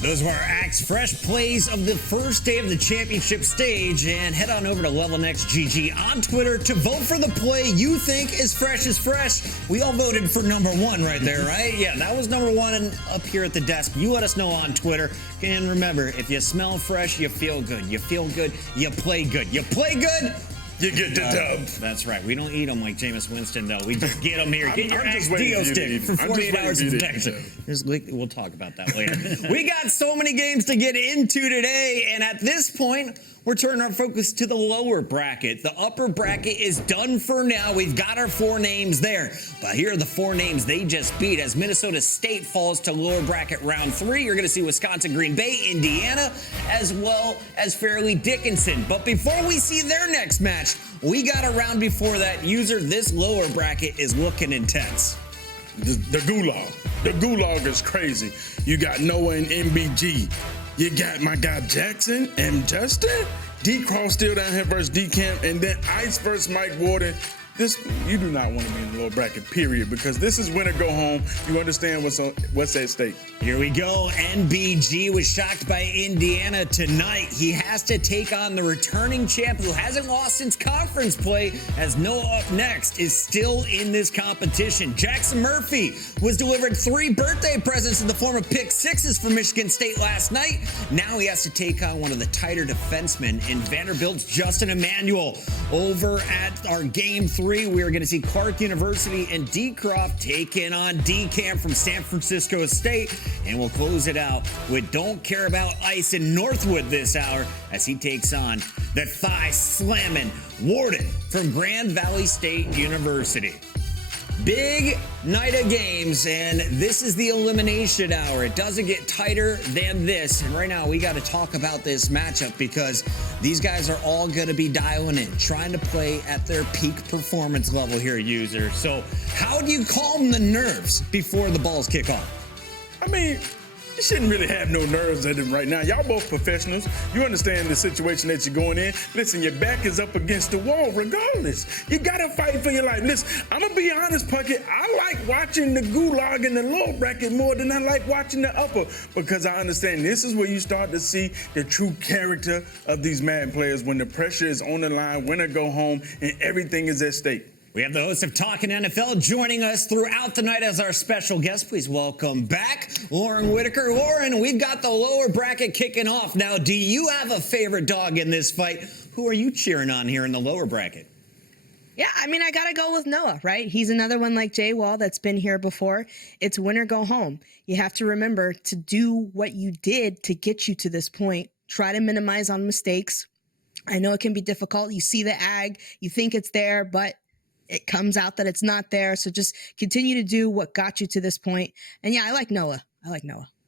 Those were our Axe Fresh plays of the first day of the championship stage. And head on over to LevelNext GG on Twitter to vote for the play you think is fresh as fresh. We all voted for number one right there, right? Yeah, that was number one up here at the desk. You let us know on Twitter. And remember, if you smell fresh, you feel good. You feel good, you play good. You play good, you get the dub. That's right. We don't eat them like Jameis Winston, though. We just get them here. Get your Dio stick for 48 hours of protection. We'll talk about that later. We got so many games to get into today, and at this point, we're turning our focus to the lower bracket. The upper bracket is done for now. We've got our four names there. But here are the four names they just beat. As Minnesota State falls to lower bracket round 3, you're going to see Wisconsin, Green Bay, Indiana, as well as Fairleigh Dickinson. But before we see their next match, we got a round before that. User, this lower bracket is looking intense. The gulag. The gulag is crazy. You got Noah and MBG. You got my guy Jackson and Justin. D-Cross still down here versus D-Camp, and then Ice versus Mike Warden. You do not want to be in the lower bracket, period, because this is win or go home. You understand what's at stake. Here we go. NBG was shocked by Indiana tonight. He has to take on the returning champ who hasn't lost since conference play, as Noah up next is still in this competition. Jackson Murphy was delivered 3 birthday presents in the form of pick sixes for Michigan State last night. Now he has to take on one of the tighter defensemen in Vanderbilt's Justin Emmanuel. Over at our game 3, we are going to see Clarke University and D-Croft taking on D-Camp from San Francisco State. And we'll close it out with Don't Care About Ice in Northwood this hour as he takes on the thigh-slamming Warden from Grand Valley State University. Big night of games, and this is the elimination hour. It doesn't get tighter than this. And right now, we got to talk about this matchup because these guys are all going to be dialing in, trying to play at their peak performance level here, user. So how do you calm the nerves before the balls kick off? I mean, you shouldn't really have no nerves at them right now. Y'all both professionals. You understand the situation that you're going in. Listen, your back is up against the wall regardless. You got to fight for your life. Listen, I'm going to be honest, Puckett. I like watching the gulag in the lower bracket more than I like watching the upper because I understand this is where you start to see the true character of these Madden players when the pressure is on the line, win or go home, and everything is at stake. We have the host of Talkin' NFL joining us throughout the night as our special guest. Please welcome back Lauren Whitaker. Lauren, we've got the lower bracket kicking off. Now, do you have a favorite dog in this fight? Who are you cheering on here in the lower bracket? Yeah, I mean, I got to go with Noah, right? He's another one like Jay Wall that's been here before. It's win or go home. You have to remember to do what you did to get you to this point. Try to minimize on mistakes. I know it can be difficult. You see the ag, you think it's there, but it comes out that it's not there. So just continue to do what got you to this point. And yeah, I like Noah.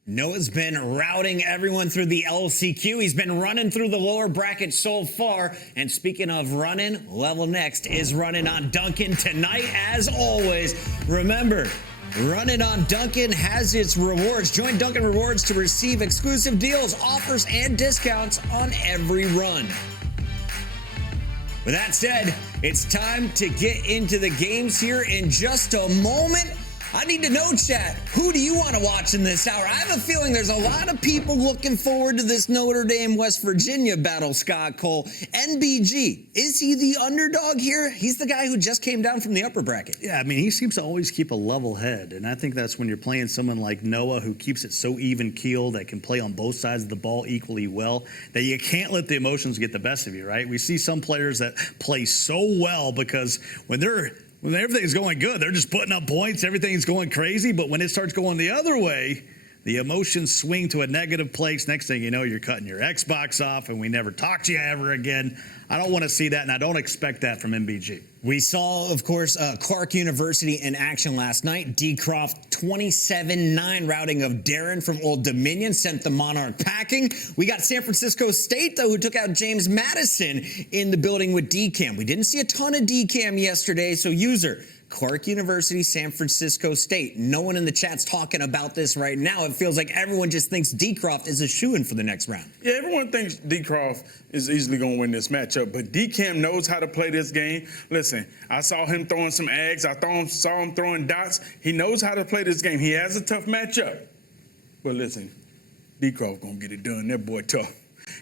Noah's been routing everyone through the LCQ. He's been running through the lower bracket so far. And speaking of running, LevelNext is running on Duncan tonight as always. Remember, running on Duncan has its rewards. Join Duncan Rewards to receive exclusive deals, offers, and discounts on every run. With that said, it's time to get into the games here in just a moment. I need to know, chat, who do you want to watch in this hour? I have a feeling there's a lot of people looking forward to this Notre Dame, West Virginia battle, Scott Cole. NBG, is he the underdog here? He's the guy who just came down from the upper bracket. Yeah, I mean, he seems to always keep a level head, and I think that's when you're playing someone like Noah who keeps it so even-keeled, that can play on both sides of the ball equally well, that you can't let the emotions get the best of you, right? We see some players that play so well because when everything's going good, they're just putting up points, everything's going crazy, but when it starts going the other way, the emotions swing to a negative place. Next thing you know, you're cutting your Xbox off and we never talk to you ever again. I don't want to see that, and I don't expect that from MBG. We saw, of course, Clarke University in action last night. D-Croft 27-9 routing of Darren from Old Dominion sent the Monarch packing. We got San Francisco State, though, who took out James Madison in the building with D-Cam. We didn't see a ton of D-Cam yesterday, so user, Clarke University, San Francisco State. No one in the chat's talking about this right now. It feels like everyone just thinks D-Croft is a shoo-in for the next round. Yeah, everyone thinks D-Croft is easily going to win this matchup, but D-Cam knows how to play this game. Listen, I saw him throwing some ags. saw him throwing dots. He knows how to play this game. He has a tough matchup. But listen, D-Croft gonna get it done. That boy tough.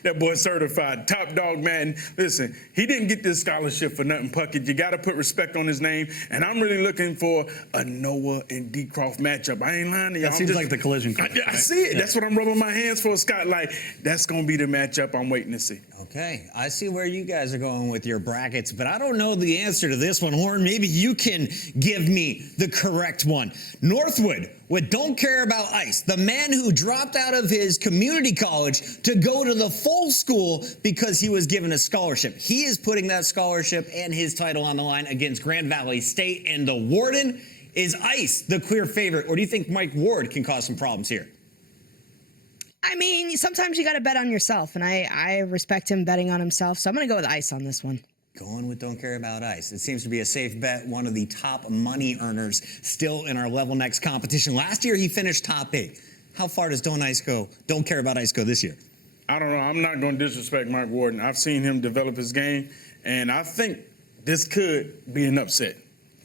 That boy certified top dog, man. Listen, he didn't get this scholarship for nothing, Puckett. You got to put respect on his name. And I'm really looking for a Noah and D-Croft matchup. I ain't lying to y'all. That seems like the collision course. I see it. Yeah. That's what I'm rubbing my hands for, Scott. Like, that's going to be the matchup I'm waiting to see. Okay, I see where you guys are going with your brackets, but I don't know the answer to this one. Horn, maybe you can give me the correct one. Northwood with Don't Care About Ice, the man who dropped out of his community college to go to the full school because he was given a scholarship. He is putting that scholarship and his title on the line against Grand Valley State, and the Warden is Ice, the clear favorite, or do you think Mike Ward can cause some problems here? I mean, sometimes you got to bet on yourself, and I respect him betting on himself, so I'm going to go with Ice on this one. Going with Don't Care About Ice. It seems to be a safe bet. One of the top money earners still in our LevelNext competition. Last year, he finished top 8. How far does Don't Care About Ice go this year? I don't know. I'm not going to disrespect Mike Warden. I've seen him develop his game, and I think this could be an upset.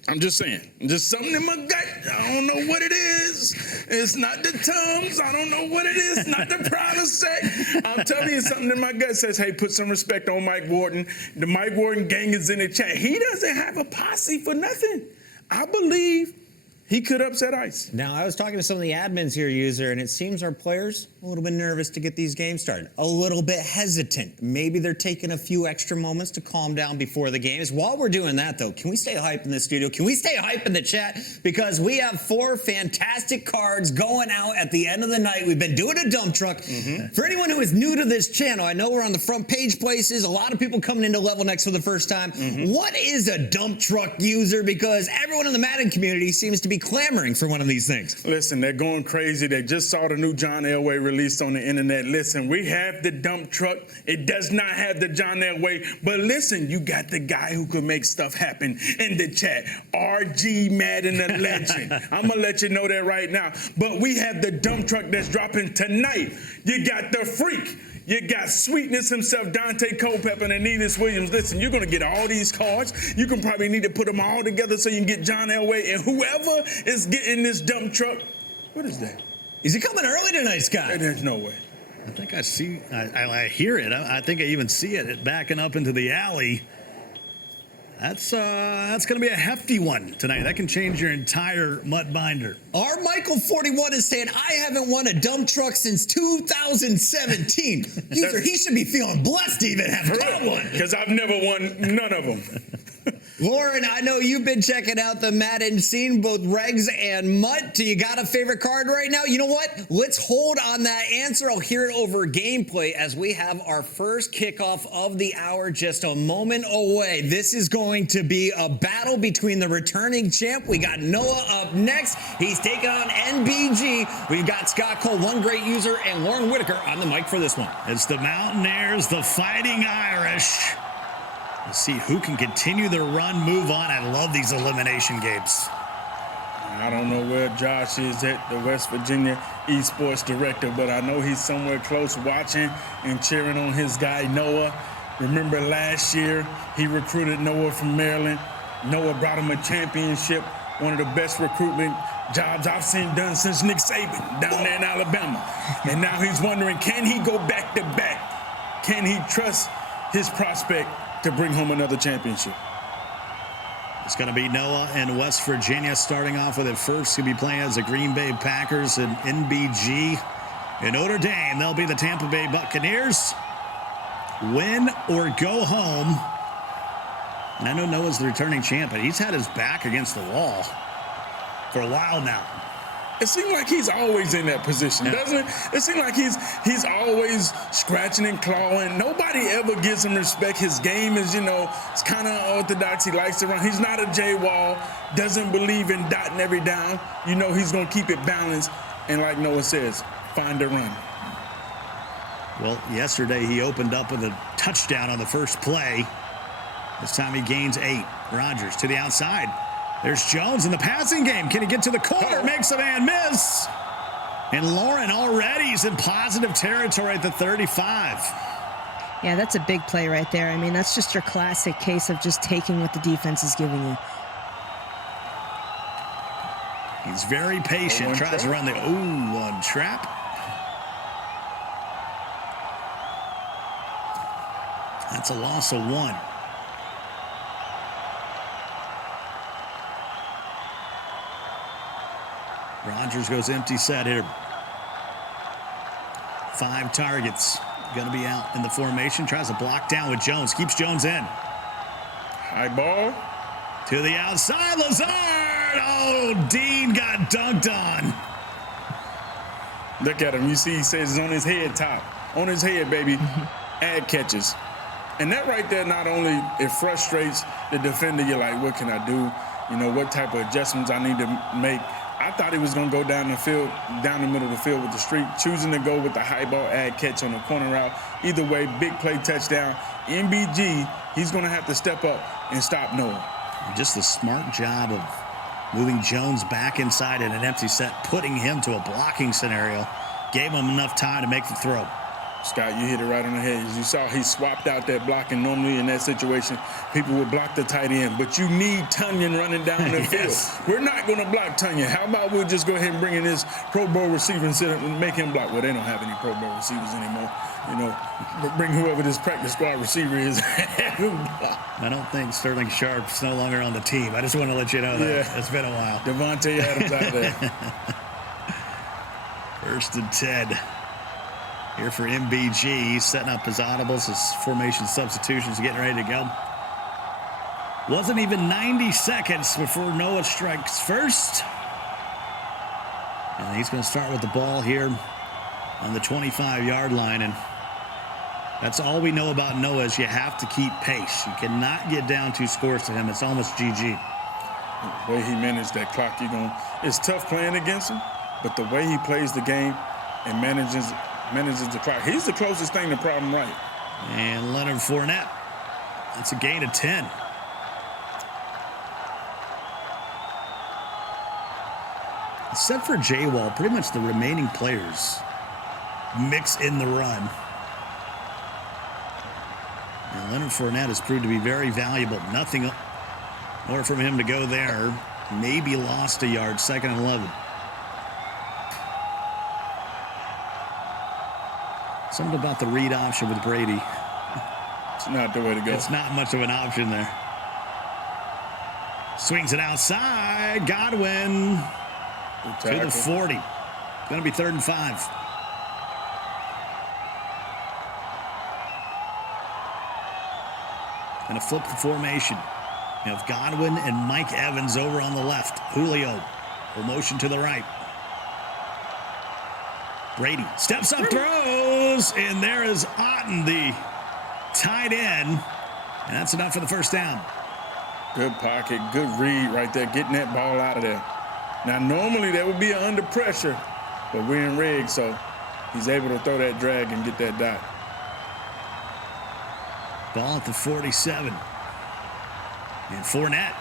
I'm just saying. Just something in my gut. I don't know what it is. It's not the Tums. I don't know what it is. Not the Prilosec. I'm telling you, something in my gut says, hey, put some respect on Mike Warden. The Mike Warden gang is in the chat. He doesn't have a posse for nothing. I believe he could upset Ice. Now, I was talking to some of the admins here, user, and it seems our players a little bit nervous to get these games started. A little bit hesitant. Maybe they're taking a few extra moments to calm down before the games. While we're doing that, though, can we stay hype in the studio? Can we stay hype in the chat? Because we have 4 fantastic cards going out at the end of the night. We've been doing a dump truck. For anyone who is new to this channel, I know we're on the front page places. A lot of people coming into LevelNext for the first time. What is a dump truck, user? Because everyone in the Madden community seems to be clamoring for one of these things. Listen, they're going crazy. They just saw the new John Elway released on the internet. Listen, we have the dump truck. It does not have the John Elway, but listen, you got the guy who could make stuff happen in the chat. RG Madden, the legend. I'm going to let you know that right now. But we have the dump truck that's dropping tonight. You got the freak. You got Sweetness himself, Dante Culpepper, and Aeneas Williams. Listen, you're going to get all these cards. You can probably need to put them all together so you can get John Elway. And whoever is getting this dump truck, what is that? Is he coming early tonight, Scott? There's no way. I think I see, I hear it. I think I even see it backing up into the alley. That's going to be a hefty one tonight. That can change your entire mud binder. Our Michael41 is saying, I haven't won a dump truck since 2017. User, he should be feeling blessed to even have caught one. Because I've never won none of them. Lauren, I know you've been checking out the Madden scene, both Regs and Mutt. Do you got a favorite card right now? You know what? Let's hold on that answer. I'll hear it over gameplay as we have our first kickoff of the hour just a moment away. This is going to be a battle between the returning champ. We got Noah up next. He's taking on NBG. We've got Scott Cole, one great user, and Lauren Whitaker on the mic for this one. It's the Mountaineers, the Fighting Irish. Let's see who can continue the run, move on. I love these elimination games. I don't know where Josh is at, the West Virginia Esports director, but I know he's somewhere close watching and cheering on his guy, Noah. Remember last year, he recruited Noah from Maryland. Noah brought him a championship, one of the best recruitment jobs I've seen done since Nick Saban down there in Alabama. And now he's wondering, can he go back to back? Can he trust his prospect to bring home another championship? It's going to be Noah and West Virginia starting off with it first. He'll be playing as the Green Bay Packers and NBG. In Notre Dame, they'll be the Tampa Bay Buccaneers. Win or go home. And I know Noah's the returning champ, but he's had his back against the wall for a while now. It seems like he's always in that position, doesn't it? It seems like he's always scratching and clawing. Nobody ever gives him respect. His game is, it's kind of orthodox. He likes to run. He's not a J Wall, doesn't believe in dotting every down. He's going to keep it balanced. And like Noah says, find a run. Well, yesterday he opened up with a touchdown on the first play. This time he gains 8. Rodgers to the outside. There's Jones in the passing game. Can he get to the corner? Makes a man miss. And Lauren already is in positive territory at the 35. Yeah, that's a big play right there. I mean, that's just your classic case of just taking what the defense is giving you. He's very patient. Tries to run the one trap. That's a loss of 1. Rodgers goes empty set here. 5 targets. Going to be out in the formation. Tries to block down with Jones. Keeps Jones in. High ball. To the outside. Lazard. Oh, Dean got dunked on. Look at him. You see he says it's on his head top. On his head, baby. Add catches. And that right there, not only it frustrates the defender, you're like, what can I do? You know, what type of adjustments I need to make. I thought he was going to go down the field, down the middle of the field with the streak, choosing to go with the high ball add catch on the corner route. Either way, big play touchdown. MBG, he's going to have to step up and stop Noah. Just a smart job of moving Jones back inside in an empty set, putting him to a blocking scenario, gave him enough time to make the throw. Scott, you hit it right on the head. As you saw, he swapped out that blocking. Normally in that situation, people would block the tight end, but you need Tunyon running down the Yes. field. We're not going to block Tunyon. How about we'll just go ahead and bring in this Pro Bowl receiver and make him block? Well, they don't have any Pro Bowl receivers anymore. You know, bring whoever this practice squad receiver is. I don't think Sterling Sharp's no longer on the team. I just want to let you know that. Yeah. It's been a while. Devontae Adams out there. 1st and 10. Here for MBG. He's setting up his audibles, his formation substitutions, getting ready to go. Wasn't even 90 seconds before Noah strikes first. And he's going to start with the ball here on the 25-yard line. And that's all we know about Noah is you have to keep pace. You cannot get down 2 scores to him. It's almost GG. The way he managed that clock, it's tough playing against him, but the way he plays the game and manages the clock, he's the closest thing to problem right. And Leonard Fournette, that's a gain of 10. Except for J-Wall, pretty much the remaining players mix in the run. And Leonard Fournette has proved to be very valuable. Nothing more from him to go there. Maybe lost a yard, 2nd and 11. Something about the read option with Brady. It's not the way to go. It's not much of an option there. Swings it outside. Godwin to the 40. Going to be 3rd and 5. Going to flip the formation. You have Godwin and Mike Evans over on the left. Julio will motion to the right. Brady steps up, throws, and there is Otten, the tight end. And that's enough for the 1st down. Good pocket, good read right there, getting that ball out of there. Now, normally that would be under pressure, but we're in rig, so he's able to throw that drag and get that dot. Ball at the 47. And Fournette,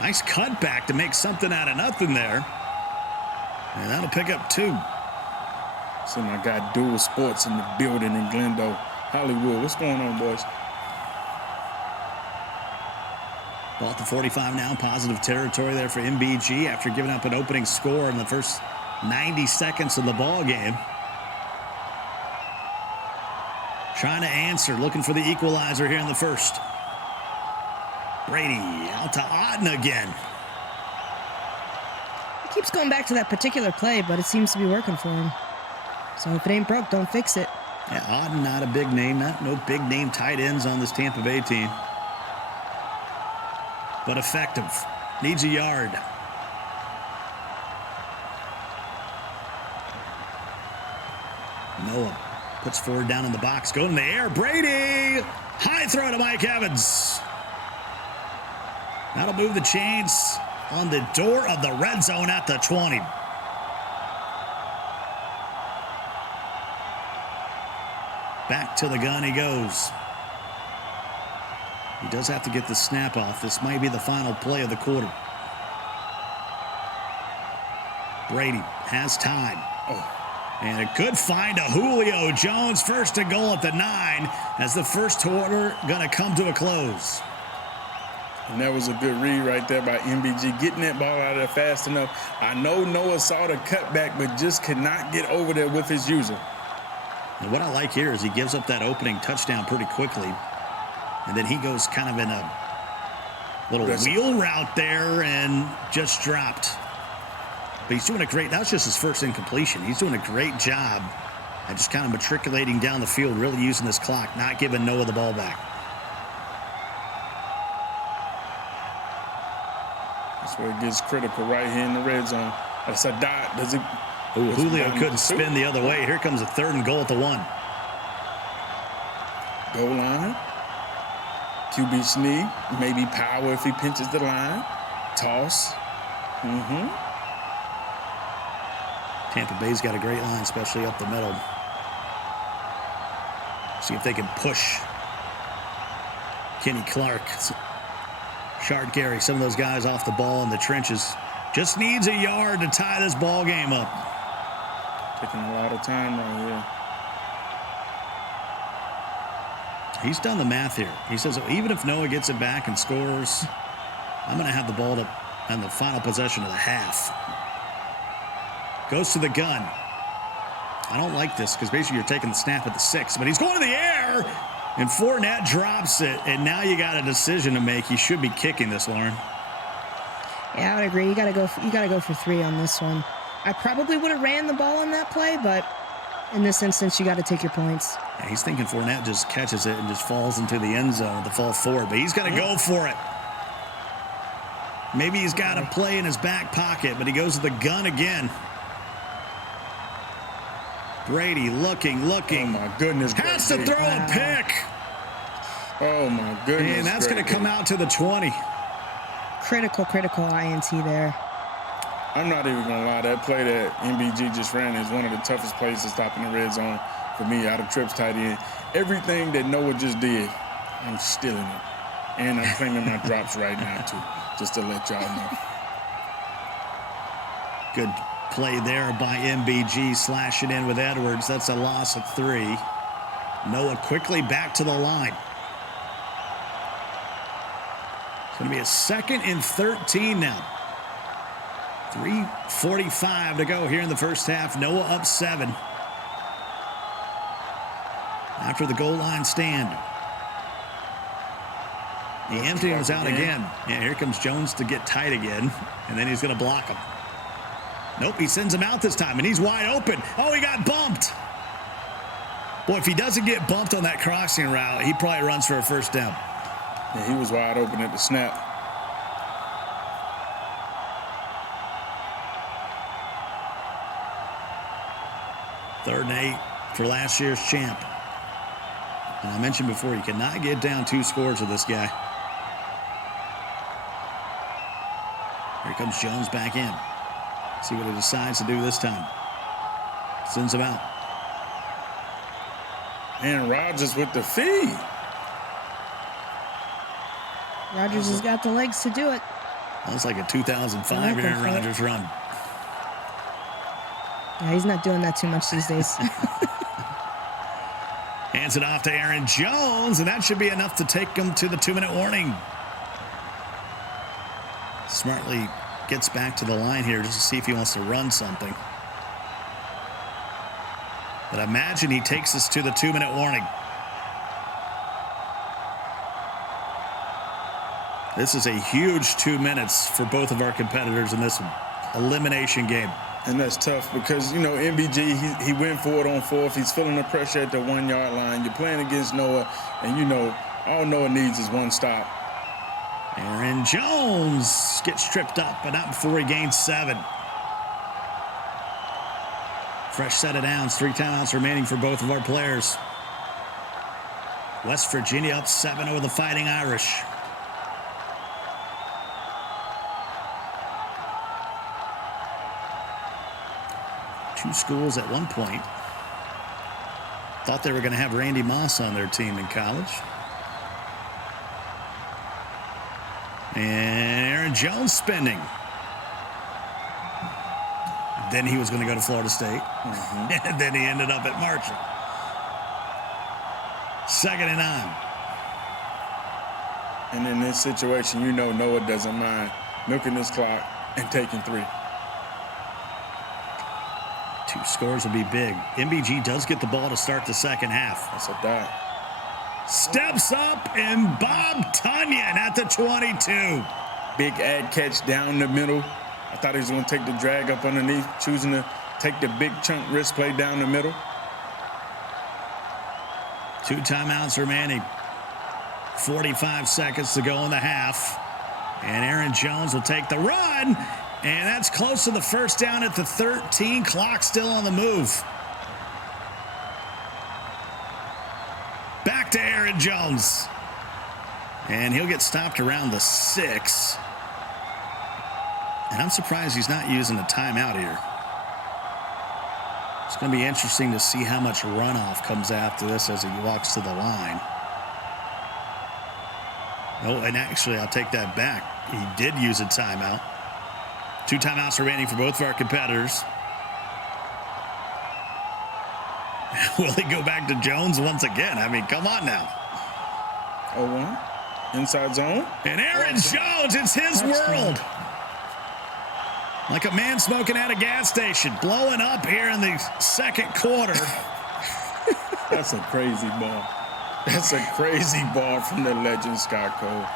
nice cutback to make something out of nothing there. And that'll pick up 2. See my guy Dual Sports in the building in Glendale, Hollywood. What's going on, boys? Ball at the 45 now. Positive territory there for MBG after giving up an opening score in the first 90 seconds of the ball game. Trying to answer, looking for the equalizer here in the 1st. Brady out to Otten again. He keeps going back to that particular play, but it seems to be working for him. So if it ain't broke, don't fix it. Yeah, Otten, not a big name. No big name tight ends on this Tampa Bay team. But effective. Needs a yard. Noah puts forward down in the box. Going in the air. Brady! High throw to Mike Evans. That'll move the chains on the door of the red zone at the 20. Back to the gun he goes. He does have to get the snap off. This might be the final play of the quarter. Brady has time. And a good find to Julio Jones. 1st and goal at the 9 as the first quarter going to come to a close. And that was a good read right there by MBG, getting that ball out of there fast enough. I know Noah saw the cutback, but just could not get over there with his user. And what I like here is he gives up that opening touchdown pretty quickly. And then he goes kind of in a little wheel route there and just dropped. But he's doing a great, that was just his first incompletion. He's doing a great job at just kind of matriculating down the field, really using this clock, not giving Noah the ball back. That's where it gets critical right here in the red zone. That's a dot. Does it? Ooh, Julio couldn't spin the other way. Here comes a 3rd and goal at the 1. Goal line. QB sneak. Maybe power if he pinches the line. Toss. Tampa Bay's got a great line, especially up the middle. See if they can push Kenny Clarke, Shard Gary, some of those guys off the ball in the trenches. Just needs a yard to tie this ball game up. Taking a lot of time right here. He's done the math here. He says, even if Noah gets it back and scores, I'm going to have the ball on the final possession of the half. Goes to the gun. I don't like this because basically you're taking the snap at the 6, but he's going to the air, and Fournette drops it, and now you got a decision to make. You should be kicking this, Lauren. Yeah, I would agree. You gotta go for 3 on this one. I probably would have ran the ball on that play, but in this instance, you got to take your points. Yeah, he's thinking Fournette just catches it and just falls into the end zone with the fall forward, but he's got to go for it. Maybe he's got a play in his back pocket, but he goes to the gun again. Brady looking. Oh, my goodness. Has to throw a pick. Oh, my goodness. And that's going to come out to the 20. Critical INT there. I'm not even going to lie. That play that MBG just ran is one of the toughest plays to stop in the red zone for me out of trips tight end. Everything that Noah just did, I'm stealing it. And I'm claiming my drops right now, too, just to let y'all know. Good play there by MBG, slashing in with Edwards. That's a loss of 3. Noah quickly back to the line. It's going to be a 2nd and 13 now. 3:45 to go here in the first half. Noah up 7. After the goal line stand. The empty was out again. Yeah, here comes Jones to get tight again, and then he's going to block him. Nope, he sends him out this time, and he's wide open. Oh, he got bumped. Boy, if he doesn't get bumped on that crossing route, he probably runs for a first down. Yeah, he was wide open at the snap. Third and 8 for last year's champ. And I mentioned before, you cannot get down 2 scores with this guy. Here comes Jones back in. See what he decides to do this time. Sends him out. And Rodgers with the feed. Rodgers has got the legs to do it. That's like a 2005 Aaron Rodgers run. Yeah, he's not doing that too much these days. Hands it off to Aaron Jones, and that should be enough to take him to the 2-minute warning. Smartly gets back to the line here just to see if he wants to run something. But I imagine he takes us to the 2-minute warning. This is a huge 2 minutes for both of our competitors in this elimination game. And that's tough because, you know, MBG, he went for it on 4th. He's feeling the pressure at the 1-yard line. You're playing against Noah, and, you know, all Noah needs is 1 stop. Aaron Jones gets tripped up, but not before he gains 7. Fresh set of downs, 3 timeouts remaining for both of our players. West Virginia up 7 over the Fighting Irish. Two schools at one point thought they were going to have Randy Moss on their team in college. And Aaron Jones spending. Then he was going to go to Florida State. And then he ended up at Marshall. 2nd and 9. And in this situation, you know Noah doesn't mind milking this clock and taking 3. 2 scores will be big. MBG does get the ball to start the second half. That's a dot. steps up, and Bob Tunyon at the 22. Big ad catch down the middle. I thought he was going to take the drag up underneath, choosing to take the big chunk wrist play down the middle. 2 timeouts remaining. 45 seconds to go in the half. And Aaron Jones will take the run. And that's close to the first down at the 13. Clock still on the move. Back to Aaron Jones. And he'll get stopped around the 6. And I'm surprised he's not using a timeout here. It's going to be interesting to see how much runoff comes after this as he walks to the line. Oh, and actually, I'll take that back. He did use a timeout. 2 timeouts remaining for both of our competitors. Will he go back to Jones once again? I mean, come on now. 0-1. Inside zone. And Aaron Jones, it's his world. Like a man smoking at a gas station, blowing up here in the second quarter. That's a crazy ball. That's a crazy ball from the legend, Scott Cole.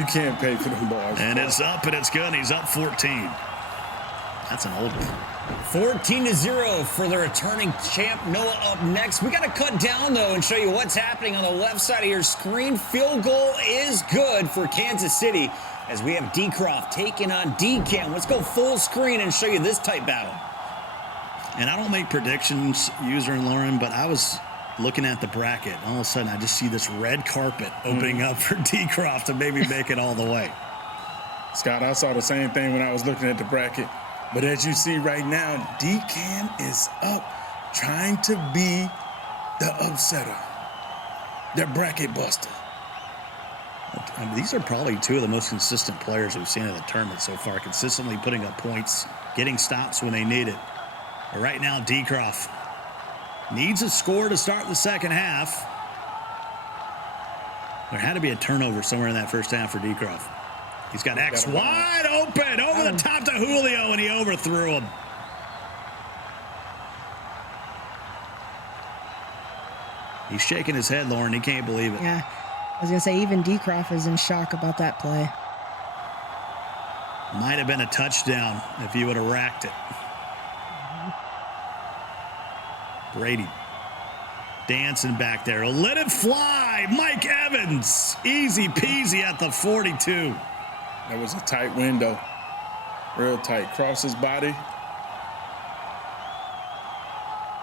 You can't pay for them balls. And it's up, and it's good, and he's up 14. That's an old one. 14-0 for the returning champ, Noah, up next. We got to cut down, though, and show you what's happening on the left side of your screen. Field goal is good for Kansas City as we have D-Croft taking on D-Cam. Let's go full screen and show you this tight battle. And I don't make predictions, User and Lauren, but I was looking at the bracket. All of a sudden, I just see this red carpet opening up for D-Croft to maybe make it all the way. Scott, I saw the same thing when I was looking at the bracket. But as you see right now, D-Cam is up trying to be the upsetter, the bracket buster. I mean, these are probably 2 of the most consistent players we've seen in the tournament so far, consistently putting up points, getting stops when they need it. But right now, D-Croft needs a score to start the second half. There had to be a turnover somewhere in that first half for D-Croft. He's got X wide open over the top to Julio, and he overthrew him. He's shaking his head, Lauren. He can't believe it. Yeah. I was going to say, even D-Croft is in shock about that play. Might have been a touchdown if he would have racked it. Brady dancing back there. Let it fly. Mike Evans. Easy peasy at the 42. That was a tight window. Real tight. Cross his body.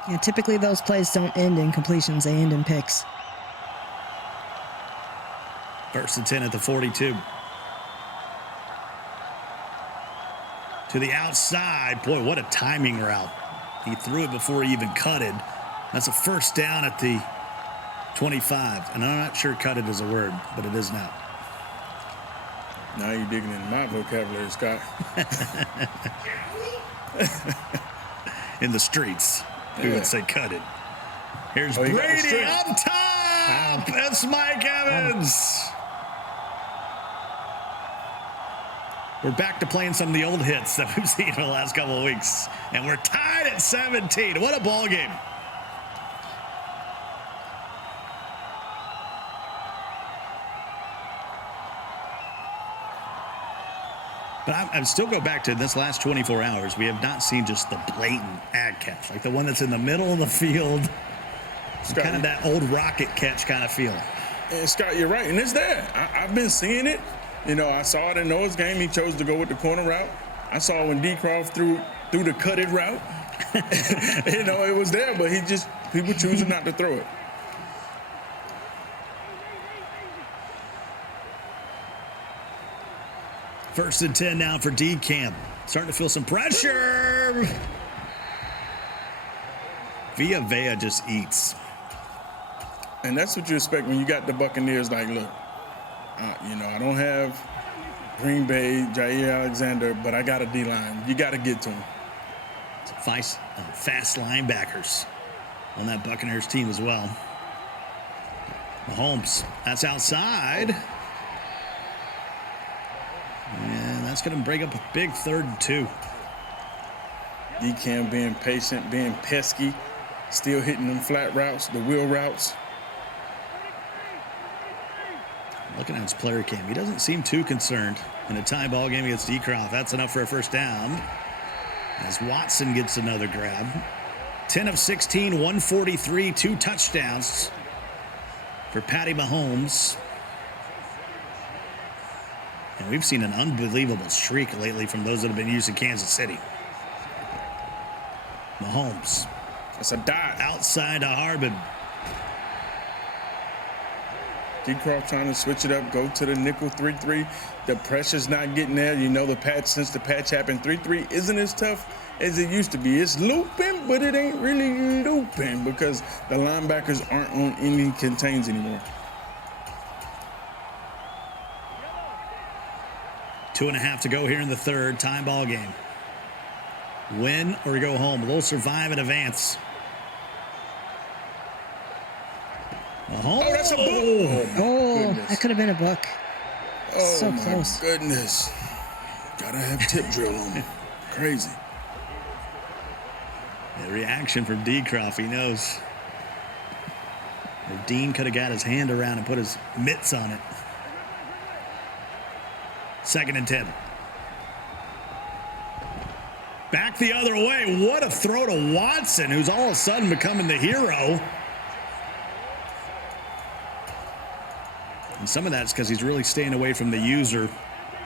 Yeah, typically those plays don't end in completions. They end in picks. 1st and 10 at the 42. To the outside. Boy, what a timing route. He threw it before he even cutted. That's a first down at the 25. And I'm not sure cutted is a word, but it is now. Now you're digging into my vocabulary, Scott. In the streets, we would say cutted. Here's he got the Brady strip. up top. It's Mike Evans. We're back to playing some of the old hits that we've seen in the last couple of weeks. And we're tied at 17. What a ball game. But I'm still go back to this last 24 hours. We have not seen just the blatant ad catch, like the one that's in the middle of the field. Scott, kind of that old rocket catch kind of feel. And Scott, you're right, and it's there. I've been seeing it. You know, I saw it in Noah's game. He chose to go with the corner route. I saw when D-Croft threw the cutted route. You know, it was there, but people choosing not to throw it. First and 10 now for D-Camp. Starting to feel some pressure. Vea just eats. And that's what you expect when you got the Buccaneers like, look, you know, I don't have Green Bay, Jair Alexander, but I got a D-line. You got to get to him. Fast linebackers on that Buccaneers team as well. Mahomes, that's outside. And that's going to break up a big 3rd and 2. D-Cam being patient, being pesky, still hitting them flat routes, the wheel routes. Looking at his player cam, he doesn't seem too concerned. In a tie ball game against Decroft, that's enough for a first down. As Watson gets another grab. 10 of 16, 143, 2 touchdowns for Patty Mahomes. And we've seen an unbelievable streak lately from those that have been used in Kansas City. Mahomes. That's a dot. Outside to Harbin. Decroft trying to switch it up, go to the nickel 3-3. The pressure's not getting there. You know the patch, since the patch happened, 3-3 isn't as tough as it used to be. It's looping, but it ain't really looping because the linebackers aren't on any contains anymore. 2.5 to go here in the third. Time ball game. Win or go home. They'll survive and advance. Oh, that's a book. Oh, that could have been a book. Oh, So my close. goodness. Gotta have tip drill on me. Crazy. The reaction from Decroft, he knows. If Dean could have got his hand around and put his mitts on it. 2nd and 10. Back the other way. What a throw to Watson, who's all of a sudden becoming the hero. And some of that's because he's really staying away from the user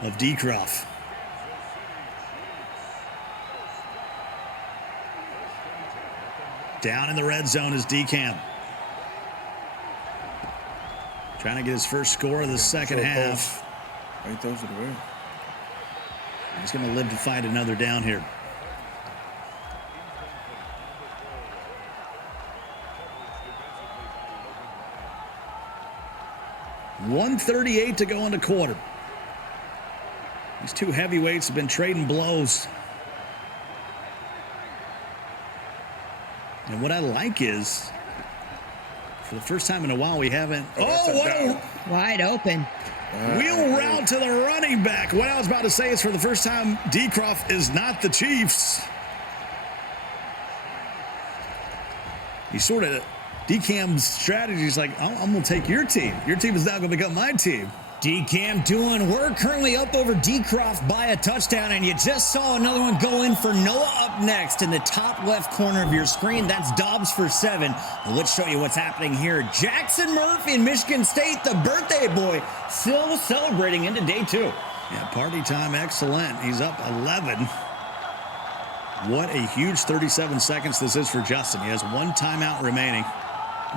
of Decroft. Down in the red zone is DeCamp. Trying to get his first score of the second half. Right, those are the way. He's going to live to fight another down here. .138 to go in the quarter. These two heavyweights have been trading blows. And what I like is, for the first time in a while, we haven't. Wide open. Wheel route to the running back. What I was about to say is, for the first time, Decroft is not the Chiefs. He sort of, DCam's strategy is like, I'm going to take your team. Your team is now going to become my team. DCam doing work, currently up over Decroft by a touchdown, and you just saw another one go in for Noah up next in the top left corner of your screen. That's Dobbs for 7. Well, let's show you what's happening here. Jackson Murphy in Michigan State, the birthday boy, still celebrating into day 2. Yeah, party time, excellent. He's up 11. What a huge 37 seconds this is for Justin. He has 1 timeout remaining.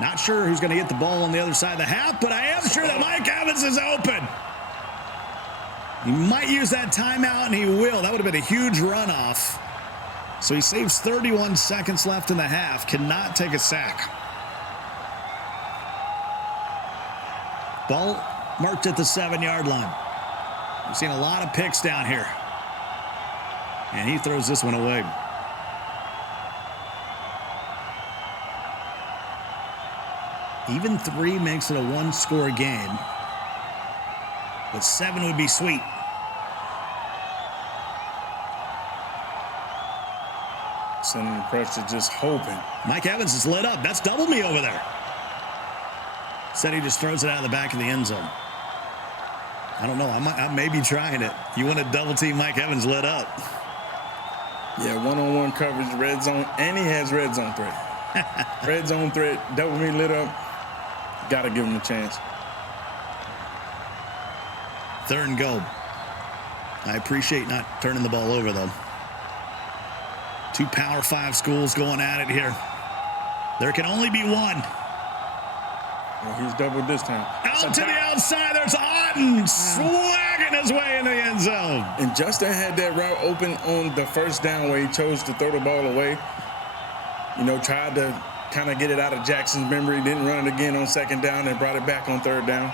Not sure who's going to get the ball on the other side of the half, but I am sure that Mike Evans is open. He might use that timeout, and he will. That would have been a huge runoff. So he saves 31 seconds left in the half. Cannot take a sack. Ball marked at the 7-yard line. We've seen a lot of picks down here. And he throws this one away. Even 3 makes it a 1-score game. But 7 would be sweet. Sending the pressure, just hoping. Mike Evans is lit up. That's double me over there. Said he just throws it out of the back of the end zone. I don't know. I may be trying it. You want to double team Mike Evans lit up. Yeah, one-on-one coverage, red zone, and he has red zone threat. Red zone threat, double me lit up. Got to give him a chance. 3rd and goal. I appreciate not turning the ball over, though. 2 Power 5 schools going at it here. There can only be one. Well, he's doubled this time. Out to the outside. There's Otten swagging his way in the end zone. And Justin had that route open on the first down where he chose to throw the ball away. You know, tried to kind of get it out of Jackson's memory, didn't run it again on 2nd down, and brought it back on 3rd down.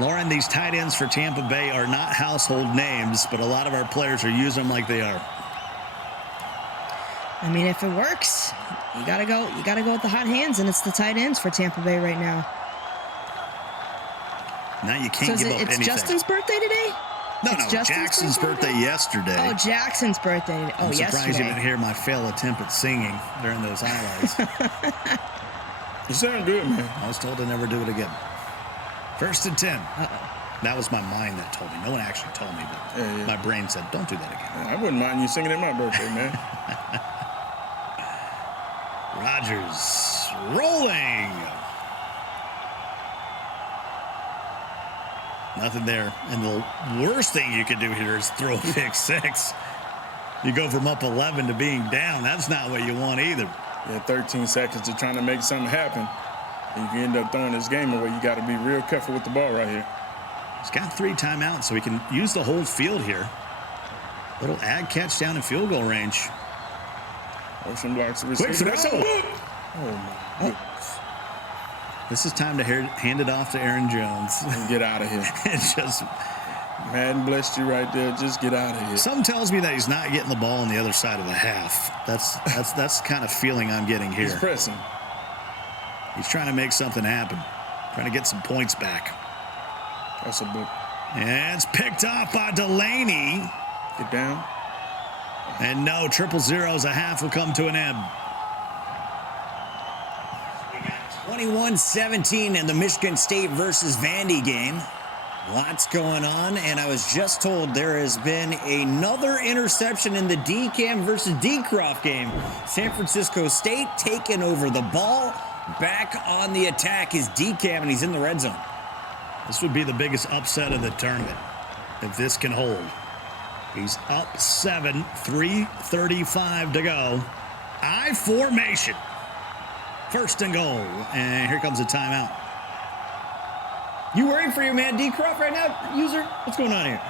Lauren, these tight ends for Tampa Bay are not household names, but a lot of our players are using them like they are. I mean, if it works, you gotta go with the hot hands, and it's the tight ends for Tampa Bay right now. Now you can't give up anything. It's Justin's birthday today? No, Jackson's birthday yesterday. Oh, Jackson's birthday. I'm surprised yesterday. you didn't hear my failed attempt at singing during those highlights. You sound good, man. I was told to never do it again. 1st and 10. Uh-oh. That was my mind that told me. No one actually told me, but my brain said, don't do that again. I wouldn't mind you singing at my birthday, man. Rodgers rolling. Nothing there. And the worst thing you could do here is throw a pick 6. You go from up 11 to being down. That's not what you want either. Yeah, 13 seconds to trying to make something happen. And you can end up throwing this game away. You got to be real careful with the ball right here. He's got 3 timeouts, so he can use the whole field here. Little ag catch down in field goal range. Ocean blocks the receiver. Oh, my goodness. This is time to hand it off to Aaron Jones. And get out of here. And just Madden blessed you right there. Just get out of here. something tells me that he's not getting the ball on the other side of the half. That's the kind of feeling I'm getting here. He's pressing. He's trying to make something happen. Trying to get some points back. That's a book. And it's picked off by Delaney. Get down. And no, 0-0s. A half will come to an end. 21-17 in the Michigan State versus Vandy game. Lots going on, and I was just told there has been another interception in the DCAM versus Decroft game. San Francisco State taking over the ball. Back on the attack is DCAM, and he's in the red zone. This would be the biggest upset of the tournament if this can hold. He's up 7, 3:35 to go. I formation. 1st and goal. And here comes a timeout. You worried for your man Decroft right now, user? What's going on here?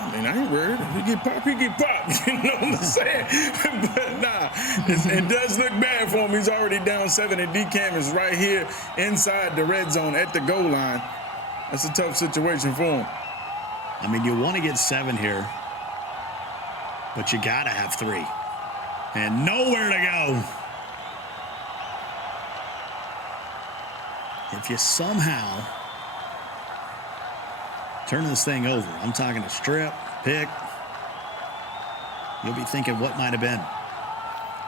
I mean, I ain't worried. If he get popped, he get popped. You know what I'm saying? But nah, it does look bad for him. He's already down 7, and DCAM is right here inside the red zone at the goal line. That's a tough situation for him. I mean, you want to get 7 here, but you got to have 3. And nowhere to go. If you somehow turn this thing over, I'm talking a strip, pick, you'll be thinking what might have been.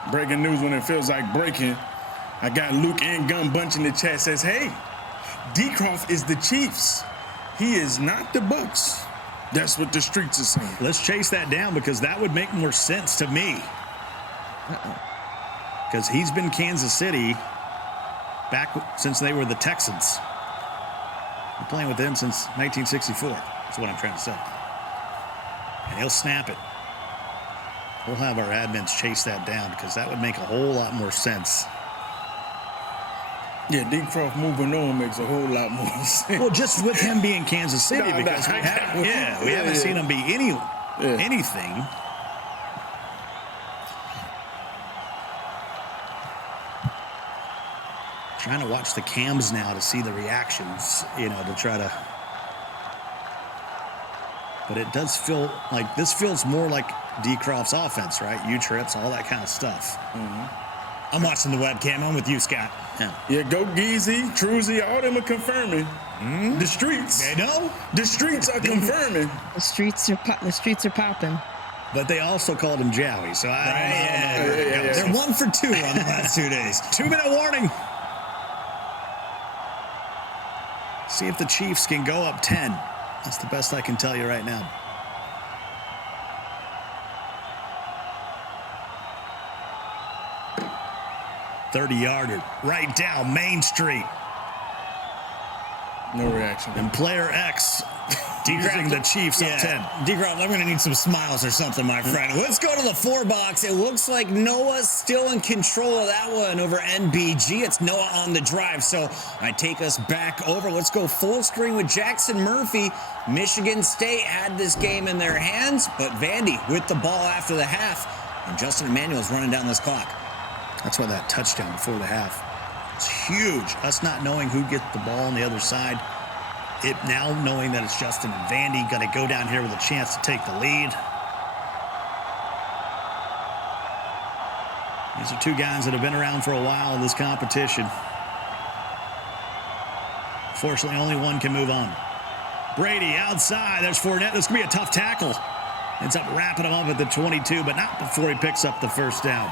Breaking news when it feels like breaking. I got Luke and Gun Bunch in the chat says, hey, Decroft is the Chiefs. He is not the Bucks. That's what the streets are saying. Let's chase that down because that would make more sense to me. Because he's been Kansas City back since they were the Texans. Been playing with them since 1964. That's what I'm trying to say. And he'll snap it. We'll have our admins chase that down because that would make a whole lot more sense. Yeah, Decroft moving on makes a whole lot more sense. Well, just with him being Kansas City, because we haven't seen him be anything. Trying to watch the cams now to see the reactions, to try to. But it does feel like this feels more like Decroft's offense, right? U-trips, all that kind of stuff. I'm watching the webcam. I'm with you, Scott. Yeah, go Geezy, Truzy, all them are confirming. The streets. They know. The streets are confirming. The streets are popping. But they also called him Jowie, so I don't know. They're 1 for 2 on the last 2 days. 2-minute warning. See if the Chiefs can go up 10. That's the best I can tell you right now. .30-yarder right down Main Street. No reaction. And player X using the Chiefs up 10. Decroft, I'm going to need some smiles or something, my friend. Let's go to the 4 box. It looks like Noah's still in control of that one over NBG. It's Noah on the drive, so I take us back over. Let's go full screen with Jackson Murphy. Michigan State had this game in their hands, but Vandy with the ball after the half, and Justin Emmanuel's running down this clock. That's why that touchdown before the half. It's huge. Us not knowing who gets the ball on the other side. It now knowing that it's Justin and Vandy going to go down here with a chance to take the lead. These are 2 guys that have been around for a while in this competition. Fortunately, only one can move on. Brady outside. There's Fournette. This could be a tough tackle. Ends up wrapping him up at the 22, but not before he picks up the first down.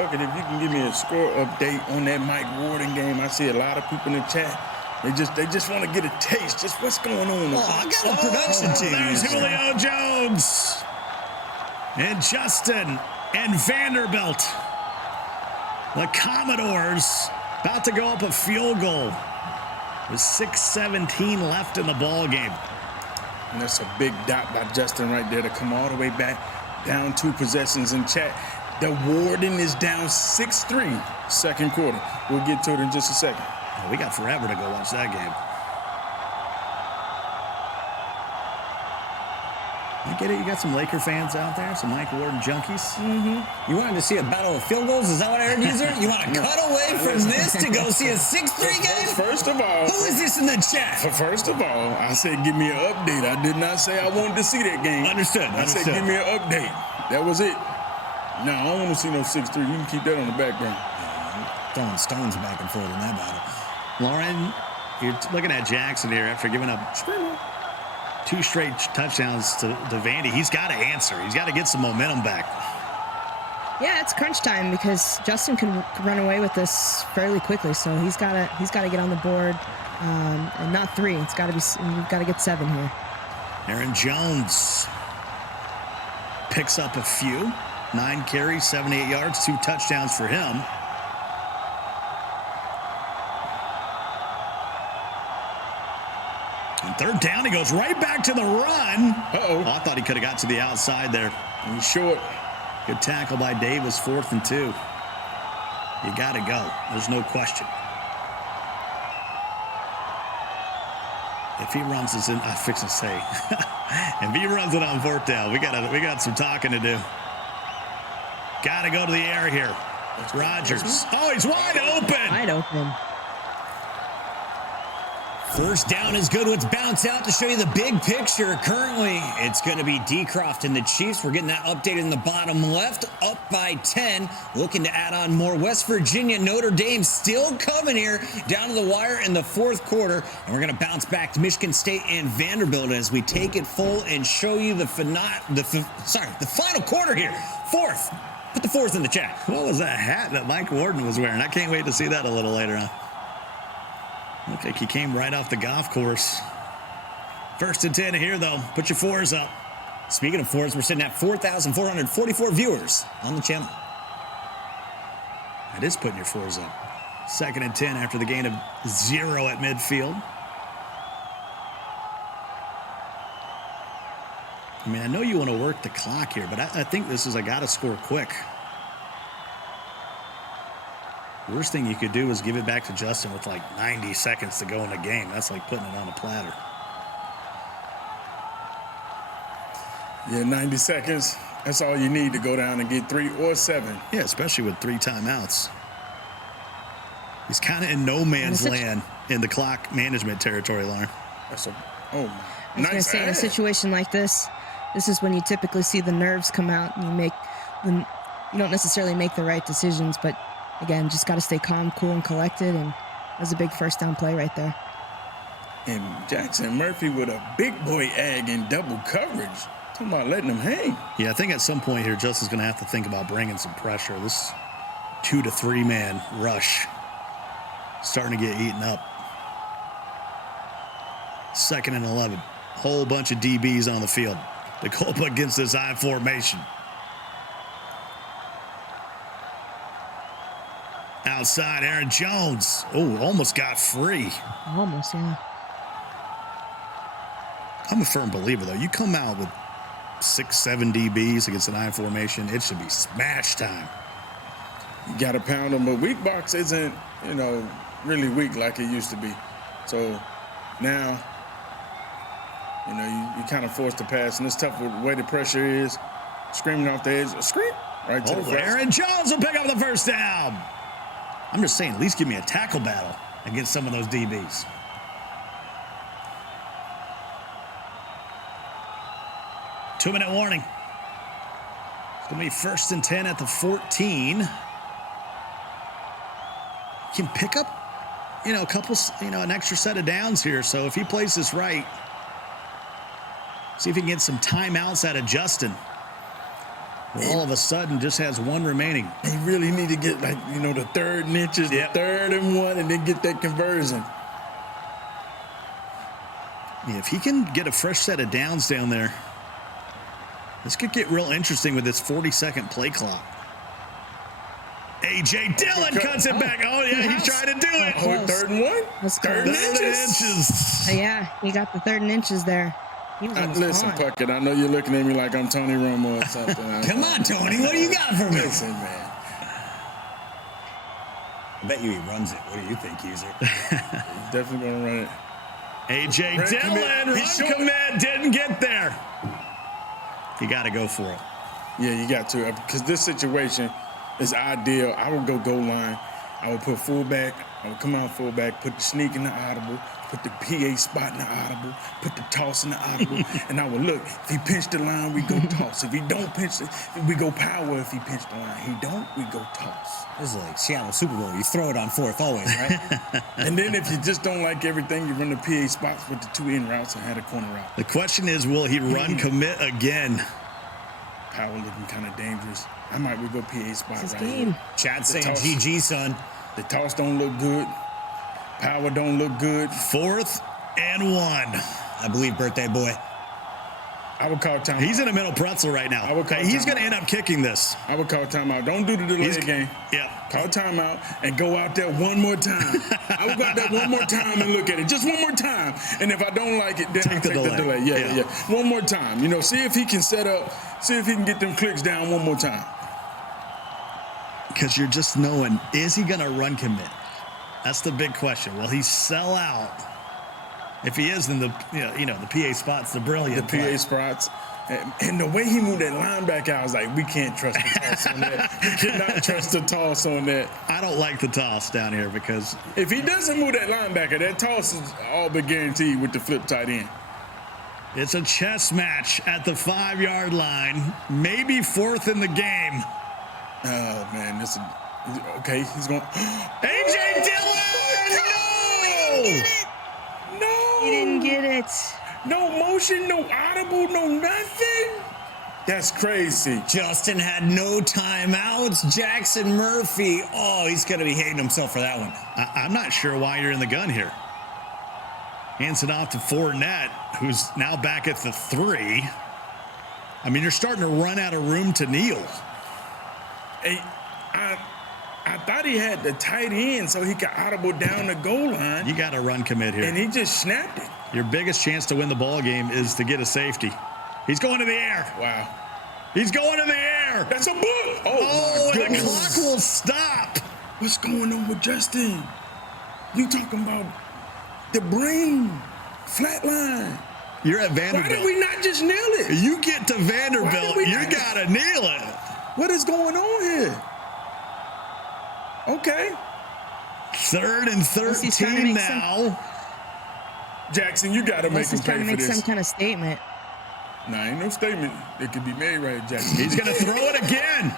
Bucket, if you can give me a score update on that Mike Warden game. I see a lot of people in the chat. They just want to get a taste. Just what's going on. Oh, I got a production team. There's Julio Jones and Justin and Vanderbilt. The Commodores about to go up a field goal with 6:17 left in the ball game. And that's a big dot by Justin right there to come all the way back, down 2 possessions in chat. The Warden is down 6-3, second quarter. We'll get to it in just a second. Oh, we got forever to go watch that game. I get it. You got some Laker fans out there, some Mike Warden junkies. You wanted to see a battle of field goals? Is that what I heard, user? You want to cut away from this to go see a 6-3 game? First of all, Who is this in the chat? First of all, I said give me an update. I did not say I wanted to see that game. Understood. I said give me an update. That was it. No, I don't want to see no 6-3. You can keep that on the background. Throwing stones back and forth in that battle. Lauren, you're looking at Jackson here after giving up 2 straight touchdowns to Vandy. He's got to answer. He's got to get some momentum back. Yeah, it's crunch time because Justin can run away with this fairly quickly. So he's got to get on the board, and not 3. It's got to be. You've got to get 7 here. Aaron Jones picks up a few. 9 carries, 78 yards, 2 touchdowns for him. And third down, he goes right back to the run. Uh-oh. I thought he could have got to the outside there. He's short. Good tackle by Davis, 4th and 2. You got to go. There's no question. If he runs this in, I'm fixing to say, if he runs it on 4th down, we got some talking to do. Got to go to the air here. It's Rodgers. Oh, he's wide open. Wide open. First down is good. Let's bounce out to show you the big picture. Currently, it's going to be Decroft and the Chiefs. We're getting that update in the bottom left, up by 10. Looking to add on more. West Virginia, Notre Dame still coming here down to the wire in the 4th quarter. And we're going to bounce back to Michigan State and Vanderbilt as we take it full and show you the final quarter here. 4th. Put the 4th in the chat. What was that hat that Mike Warden was wearing? I can't wait to see that a little later on. Looked like he came right off the golf course. 1st and 10 here, though. Put your 4s up. Speaking of 4s, we're sitting at 4,444 viewers on the channel. It is putting your 4s up. 2nd and 10 after the gain of 0 at midfield. I mean, I know you want to work the clock here, but I think this is a got to score quick. Worst thing you could do is give it back to Justin with like 90 seconds to go in the game. That's like putting it on a platter. Yeah, 90 seconds. That's all you need to go down and get 3 or 7. Yeah, especially with 3 timeouts. He's kind of in no man's land in the clock management territory, Lauren. That's a I was going to say, in a situation like this is when you typically see the nerves come out and you don't necessarily make the right decisions, but again, just got to stay calm, cool, and collected, and that's a big first down play right there. And Jackson Murphy with a big boy ag in double coverage. Talking about letting him hang. Yeah, I think at some point here, Justin's going to have to think about bringing some pressure. This 2 to 3 man rush starting to get eaten up. 2nd and 11. Whole bunch of DBs on the field to go up against this I formation. Outside, Aaron Jones. Oh, almost got free. Almost, yeah. I'm a firm believer, though. You come out with 6-7 DBs against an I formation, it should be smash time. You got to pound them, but weak box isn't, really weak like it used to be. So now, you kind of forced to pass, and it's tough with the way the pressure is. Screaming off the edge, scream right to the face. Aaron Jones will pick up the first down. I'm just saying, at least give me a tackle battle against some of those DBs. Two-minute warning. It's going to be 1st and 10 at the 14. Can pick up, a couple, an extra set of downs here. So if he plays this right, see if he can get some timeouts out of Justin. All of a sudden, just has one remaining. He really need to get, like, the 3rd and inches, the 3rd and 1, and then get that conversion. Yeah, if he can get a fresh set of downs down there, this could get real interesting with this 40-second play clock. A.J. Dillon cuts it back. Oh, yeah, he's trying to do it. Oh, 3rd and 1? That's 3rd and inches. Yeah, he got the 3rd and inches there. He was almost Listen, gone. Puckett, I know you're looking at me like I'm Tony Romo or something. Come on, Tony. What do you got for me? Listen, man. I bet you he runs it. What do you think, user? He's definitely going to run it. A.J. Dillon, run commit, didn't get there. You got to go for it. Yeah, you got to, because this situation is ideal. I would go goal line. I would put fullback. I would come out fullback, put the sneak in the audible, put the PA spot in the audible, put the toss in the audible, and I would look. If he pinched the line, we go toss. If he don't pinch it, we go power. If he pinched the line, he don't, we go toss. This is like Seattle Super Bowl. You throw it on 4th always, right? And then if you just don't like everything, you run the PA spots with the 2 in routes and had a corner route. The question is, will he run commit again? Power looking kind of dangerous. I might go PA spot It's his right game. here. Chad saying toss. GG, son. The toss don't look good. Power don't look good. 4th and 1. I believe birthday boy. I would call timeout. He's in a middle pretzel right now. I would call He's timeout. going to end up kicking this. I would call timeout. Don't do the delay game. Yeah. Call timeout and go out there one more time. I would go out there one more time and look at it. Just one more time. And if I don't like it, then I'll take the delay. Yeah. One more time. See if he can set up, see if he can get them clicks down one more time. Because you're just knowing, is he going to run commit? That's the big question. Will he sell out? If he is, then the PA spot's the brilliant The PA play. spots. And the way he moved that linebacker, I was like, we can't trust the toss on that. We cannot trust the toss on that. I don't like the toss down here because If he doesn't move that linebacker, that toss is all but guaranteed with the flip tight end. it's a chess match at the 5-yard line. Maybe 4th in the game. Oh, man. Okay, he's going. A.J. Dillon! No! No! He didn't get it. No motion, no audible, no nothing. That's crazy. Justin had no timeouts. Jackson Murphy. Oh, he's going to be hating himself for that one. I'm not sure why you're in the gun here. Hands it off to Fournette, who's now back at the 3. I mean, you're starting to run out of room to kneel. Hey, I thought he had the tight end so he could audible down the goal line. You got to run commit here. And he just snapped it. Your biggest chance to win the ball game is to get a safety. He's going to the air. Wow. He's going to the air. That's a book. Oh, my and the goodness. clock will stop. What's going on with Justin? You talking about the brain, flatline. You're at Why Vanderbilt. did we not just nail it? You get to Vanderbilt, we you not- got to nail it. What is going on here? Okay. 3rd and Unless he's trying to 13 make now. Jackson, you got to make Unless him he's trying pay to for make some this. kind of statement. Nah, ain't no statement that could be made right, Jackson. He's going to throw it again.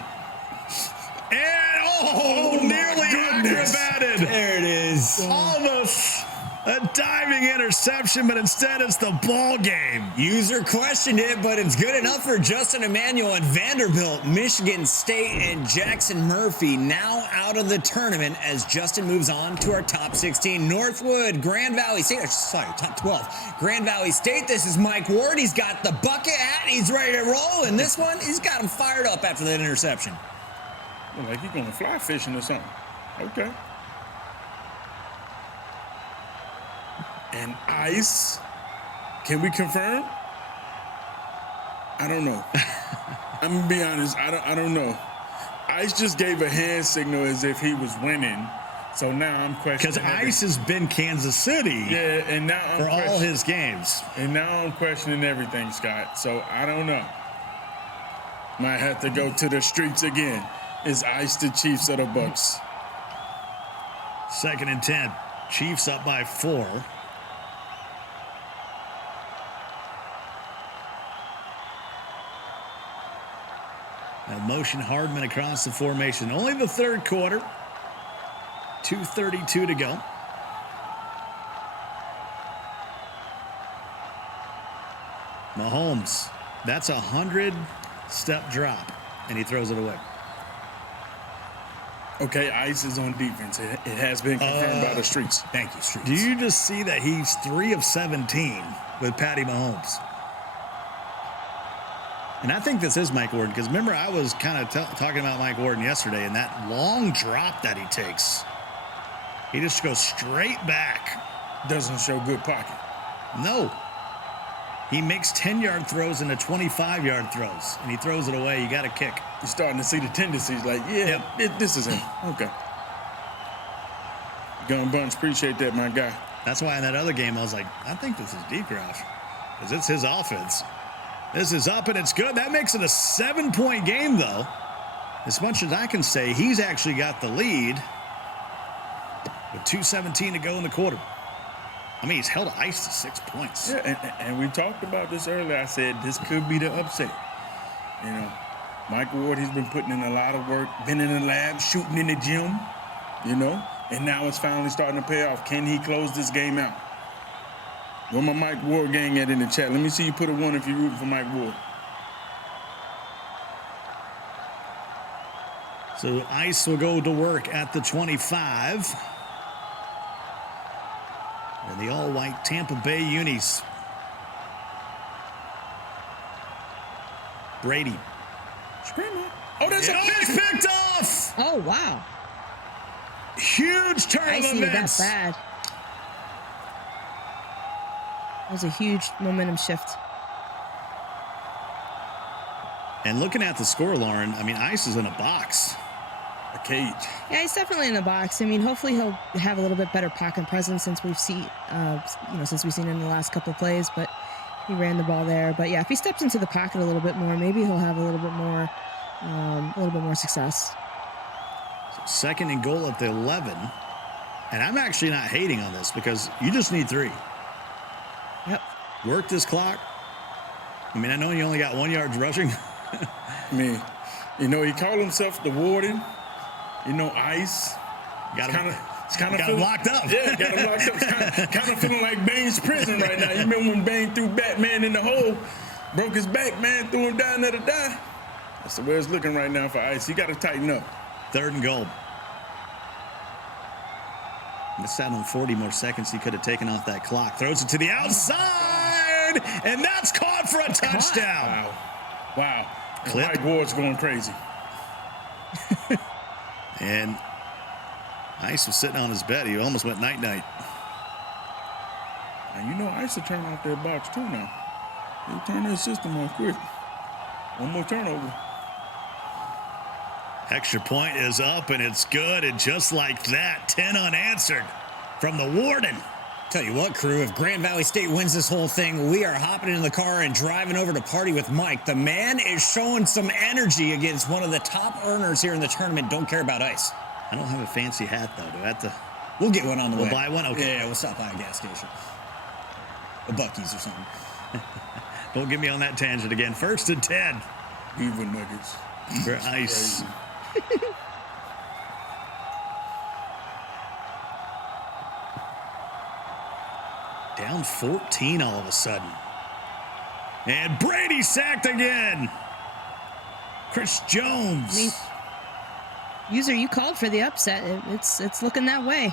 And, nearly goodness. acrobated. There it is. Almost a diving interception, but instead it's the ball game. User questioned it, but it's good enough for Justin Emmanuel and Vanderbilt, Michigan State, and Jackson Murphy now out of the tournament as Justin moves on to our top 16. Northwood, Grand Valley State, top 12. Grand Valley State, this is Mike Ward. He's got the bucket hat. He's ready to roll. And this one, he's got him fired up after that interception. Like he's going fly fishing or something. Okay. And ice. Can we confirm? I don't know. I'm gonna be honest. I don't know. Ice just gave a hand signal as if he was winning. So now I'm questioning. Because Ice has been Kansas City Yeah, and now I'm for all question- his games. And now I'm questioning everything, Scott. So I don't know. Might have to go to the streets again. Is Ice the Chiefs or the Bucks? 2nd and 10. Chiefs up by 4. Now motion Hardman across the formation. Only the 3rd quarter. 2:32 to go. Mahomes. That's a 100-step drop. and he throws it away. Okay, Ice is on defense. It has been confirmed by the streets. Thank you, Streets. Do you just see that he's 3 of 17 with Patty Mahomes? And I think this is Mike Ward, because remember I was kind of talking about Mike Ward yesterday, and that long drop that he takes. He just goes straight back. Doesn't show good pocket. No. He makes 10-yard throws into 25-yard throws, and he throws it away. You got to kick. You're starting to see the tendencies. Like, this is him. Okay. Gun Bunch, appreciate that, my guy. That's why in that other game, I was like, I think this is Decraft, because it's his offense. This is up, and it's good. That makes it a 7-point game, though. As much as I can say, he's actually got the lead with 2:17 to go in the quarter. I mean, he's held Ice to 6 points. Yeah, and we talked about this earlier. I said this could be the upset. You know, Mike Ward, he's been putting in a lot of work, been in the lab, shooting in the gym, you know, and now it's finally starting to pay off. Can he close this game out? Where my Mike Ward gang at in the chat? Let me see you put a 1 if you're rooting for Mike Ward. So Ice will go to work at the 25. And the all-white Tampa Bay unis. Brady. Screaming. Oh, that's a It's pick. picked off! Oh, wow. Huge turn I of see that events. bad. That was a huge momentum shift. And looking at the score, Lauren, I mean, Ice is in a box. A cage. Yeah, he's definitely in the box. I mean, hopefully he'll have a little bit better pocket presence since we've seen, since we've seen him in the last couple of plays. But he ran the ball there. But yeah, if he steps into the pocket a little bit more, maybe he'll have a little bit more success. So 2nd and goal at the 11. And I'm actually not hating on this because you just need 3. Yep. Work this clock. I mean, I know you only got 1 yard rushing. I mean, you know, he called himself the Warden. You know, Ice. Got It's him locked up. Yeah, got him locked up. It's kind of feeling like Bane's prison right now. You remember when Bane threw Batman in the hole, broke his back, man, threw him down there to die? That's the way it's looking right now for Ice. He got to tighten up. 3rd and goal. Missed out on 40 more seconds. He could have taken off that clock. Throws it to the outside, and that's caught for a touchdown. Wow. And Clip. Mike Ward's going crazy. And Ice was sitting on his bed. He almost went night-night. And you know, Ice will turn off that box too now. He'll turn that system on quick. One more turnover. Extra point is up, and it's good. And just like that, 10 unanswered from the Warden. Tell you what, crew, if Grand Valley State wins this whole thing, we are hopping in the car and driving over to party with Mike. The man is showing some energy against one of the top earners here in the tournament. Don't care about Ice. I don't have a fancy hat, though. Do I have to? We'll get one on the way. We'll buy one? Okay. Yeah, we'll stop by a gas station. A Buc-ee's or something. Don't get me on that tangent again. 1st and 10 Beaver Nuggets. for Ice. Crazy. Down 14 all of a sudden. And Brady sacked again. Chris Jones. I mean, user, you called for the upset. It's looking that way.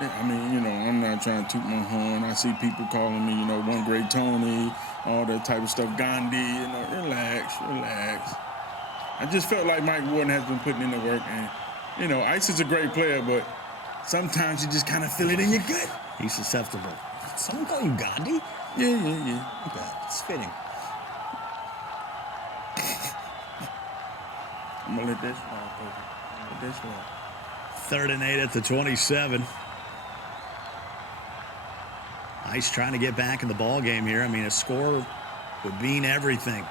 Yeah, I mean, you know, I'm not trying to toot my horn. I see people calling me, you know, one great Tony, all that type of stuff. Gandhi, you know, relax. I just felt like Mike Warden has been putting in the work. And, you know, Ice is a great player, but sometimes you just kind of feel it in your gut. He's susceptible. Did someone call you Gandhi? Yeah. Look at that. It's fitting. I'm going to let that slide. 3rd and 8 at the 27. Ice trying to get back in the ball game here. I mean, a score would mean everything.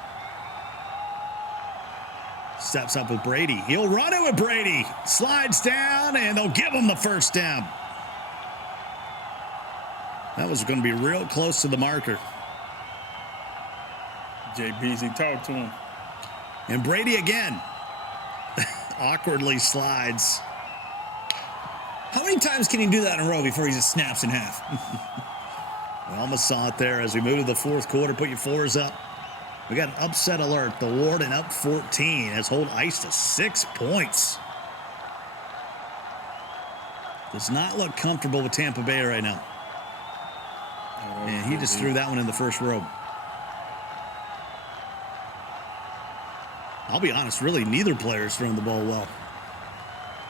Steps up with Brady. He'll run it with Brady. Slides down, and they'll give him the 1st down. That was going to be real close to the marker. JPZ, talk to him. And Brady again. Awkwardly slides. How many times can he do that in a row before he just snaps in half? We almost saw it there as we move to the 4th quarter. Put your 4s up. We got an upset alert. The Warden up 14 has hold Ice to 6 points. Does not look comfortable with Tampa Bay right now. And he just threw that one in the first row. I'll be honest, really, neither player's thrown the ball well.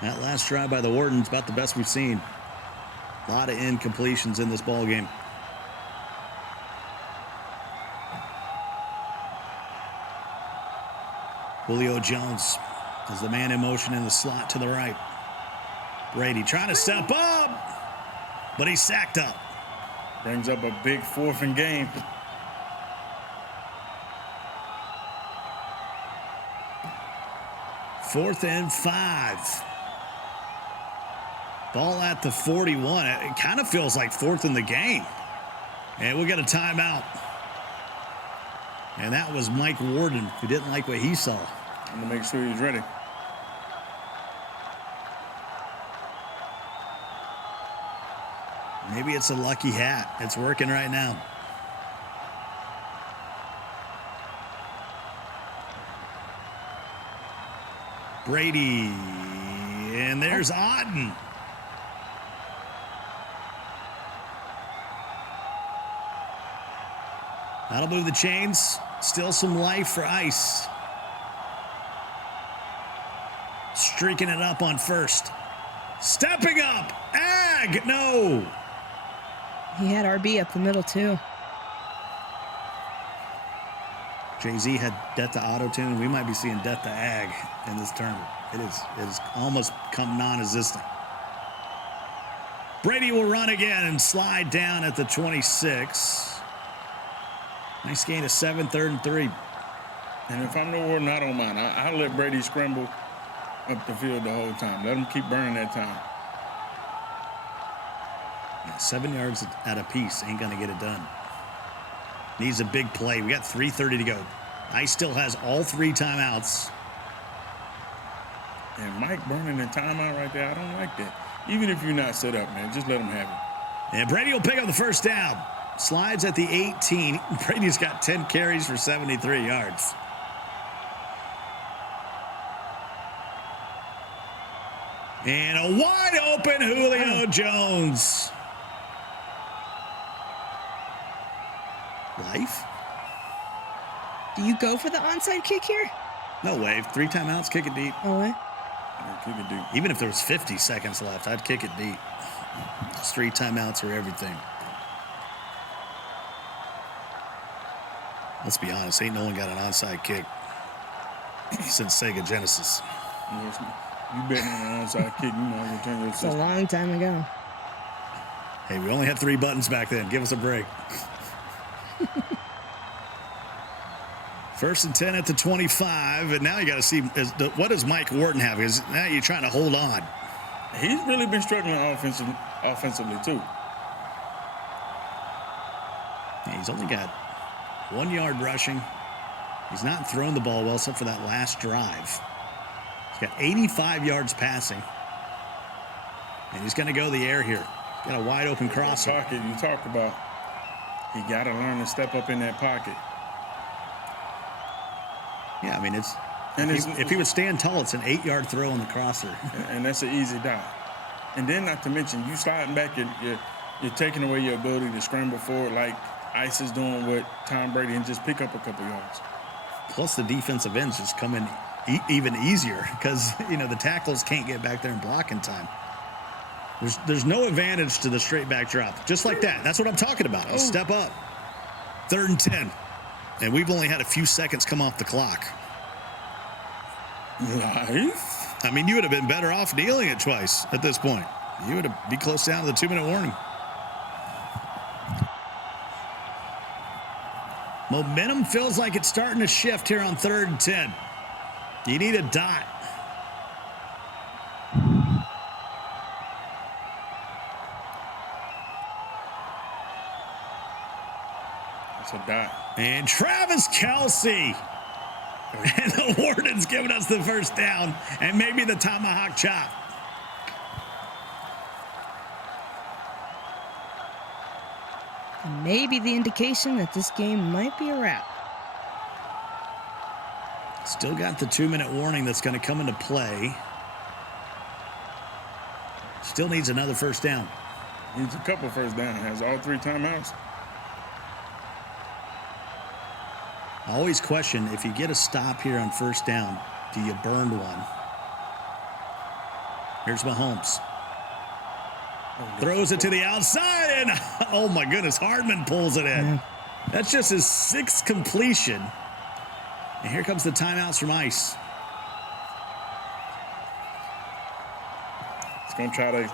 That last drive by the Warden's about the best we've seen. A lot of incompletions in this ball game. Julio Jones is the man in motion in the slot to the right. Brady trying to step up, but he's sacked up. Brings up a big 4th and game. Fourth and 5. Ball at the 41. It kind of feels like 4th in the game. And we'll get a timeout. And that was Mike Warden, who didn't like what he saw. I'm going to make sure he's ready. Maybe it's a lucky hat. It's working right now. Brady. And there's Otten. That'll move the chains. Still some life for Ice. Streaking it up on first. Stepping up. Ag. No. He had RB up the middle, too. Jay-Z had death to auto-tune. We might be seeing death to ag in this tournament. It is almost come non-existent. Brady will run again and slide down at the 26. Nice gain of 7, 3rd and 3. And if I'm the Warden, I don't mind. I'll let Brady scramble up the field the whole time. Let him keep burning that time. 7 yards at a piece ain't going to get it done. Needs a big play. We got 3:30 to go. Ice still has all 3 timeouts. And Mike burning the timeout right there, I don't like that. Even if you're not set up, man, just let him have it. And Brady will pick up the first down. Slides at the 18. Brady's got 10 carries for 73 yards. And a wide open Julio Jones. Life? Do you go for the onside kick here? No way. 3 timeouts, kick it deep. No way. Yeah, kick it deep. Even if there was 50 seconds left, I'd kick it deep. Those 3 timeouts are everything. Let's be honest, ain't no one got an onside kick since Sega Genesis. You betting on an onside kick, you know you're turn your It's a system. long time ago. Hey, we only had 3 buttons back then. Give us a break. 1st and 10 at the 25, and now you got to see what does Mike Warden have? Because now you're trying to hold on. He's really been struggling offensively too. He's only got 1 yard rushing. He's not thrown the ball well except for that last drive. He's got 85 yards passing, and he's going to go the air here. He's got a wide open crosser. Pocket you talked about. He got to learn to step up in that pocket. Yeah, I mean, And if he would stand tall, it's an 8-yard throw on the crosser. And that's an easy dive. And then, not to mention, you sliding back, you're taking away your ability to scramble forward like Ice is doing with Tom Brady and just pick up a couple yards. Plus, the defensive ends just come in even easier because, the tackles can't get back there and block in time. There's no advantage to the straight back drop. Just like that. That's what I'm talking about. A step up. 3rd and 10. And we've only had a few seconds come off the clock. Life? I mean, you would have been better off kneeling it twice at this point. You would have be close down to the 2-minute warning. Momentum feels like it's starting to shift here on 3rd and 10. You need a dot. It's a dot. And Travis Kelce. And the Warden's giving us the first down and maybe the tomahawk chop. And maybe the indication that this game might be a wrap. Still got the 2-minute warning that's going to come into play. Still needs another first down. Needs a couple first down. Has all 3 timeouts. I always question, if you get a stop here on first down, do you burn one? Here's Mahomes. Throws it to the outside, and oh my goodness, Hardman pulls it in. That's just his 6th completion. And here comes the timeouts from Ice. It's going to try to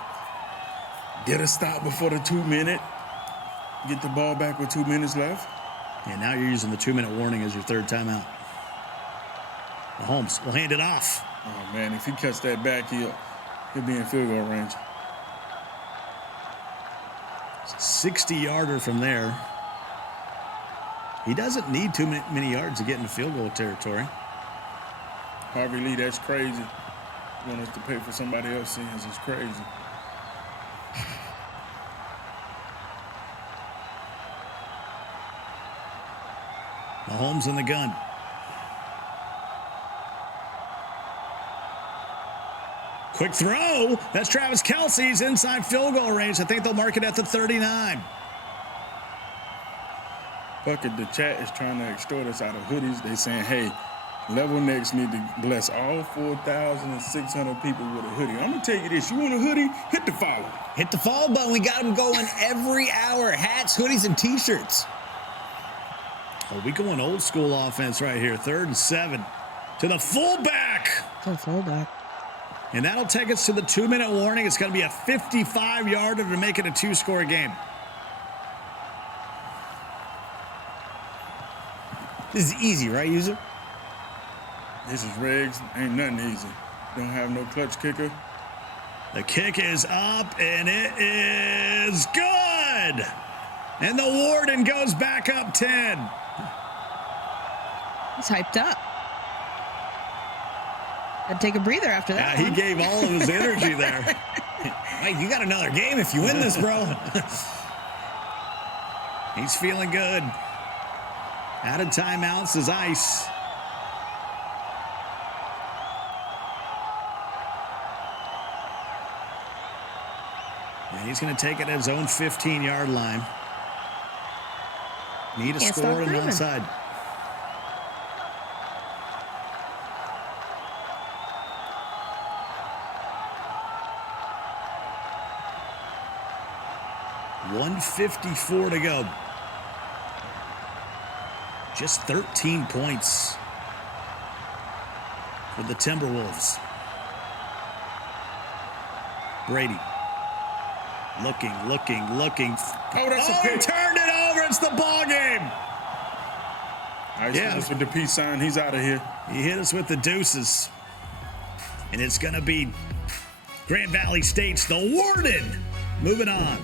get a stop before the 2-minute. Get the ball back with 2 minutes left. And now you're using the 2-minute warning as your 3rd timeout. Mahomes will hand it off. Oh, man, if he cuts that back, he'll be in field goal range. 60-yarder from there. He doesn't need too many yards to get into field goal territory. Harvey Lee, that's crazy. You want us to pay for somebody else's sins. It's crazy. Mahomes in the gun. Quick throw. That's Travis Kelce's inside field goal range. I think they'll mark it at the 39. Bucket, the chat is trying to extort us out of hoodies. They saying, hey, LevelNext need to bless all 4,600 people with a hoodie. I'm going to tell you this. You want a hoodie? Hit the follow. Hit the follow button. We got them going every hour. Hats, hoodies, and T-shirts. Oh, we going old school offense right here. 3rd and 7 to the fullback. Oh, fullback. And that'll take us to the 2-minute warning. It's going to be a 55-yarder to make it a 2-score game. This is easy, right, user? This is regs. Ain't nothing easy. Don't have no clutch kicker. The kick is up, and it is good. And the Warden goes back up 10. He's hyped up. I'd take a breather after that. Yeah, he gave all of his energy there. Mike, you got another game if you win this, bro. He's feeling good. Out of timeouts is Ice. And he's going to take it at his own 15-yard line. Need a score and onside. .154 to go. Just 13 points for the Timberwolves. Brady. Looking. Oh, that's a pick. He turned it over. It's the ball game. Ice hit us with the peace sign. He's out of here. He hit us with the deuces. And it's going to be Grand Valley State's the Warden. Moving on.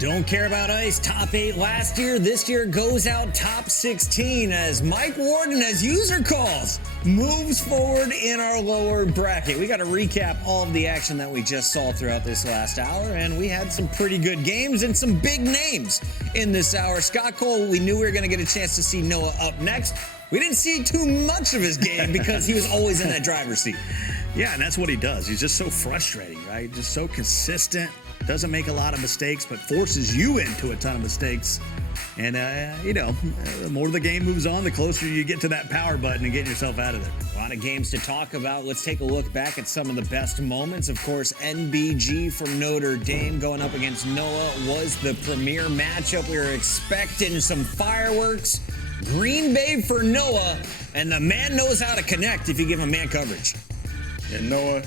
Don't care about Ice. Top 8 last year. This year goes out top 16 as Mike Warden, as user calls, moves forward in our lower bracket. We got to recap all of the action that we just saw throughout this last hour, and we had some pretty good games and some big names in this hour. Scott Cole, we knew we were going to get a chance to see Noah up next. We didn't see too much of his game because he was always in that driver's seat. Yeah, and that's what he does. He's just so frustrating, right? Just so consistent. Doesn't make a lot of mistakes, but forces you into a ton of mistakes. And, the more the game moves on, the closer you get to that power button and get yourself out of there. A lot of games to talk about. Let's take a look back at some of the best moments. Of course, NBG from Notre Dame going up against Noah was the premier matchup. We were expecting some fireworks. Green Bay for Noah, and the man knows how to connect if you give him man coverage. And Noah,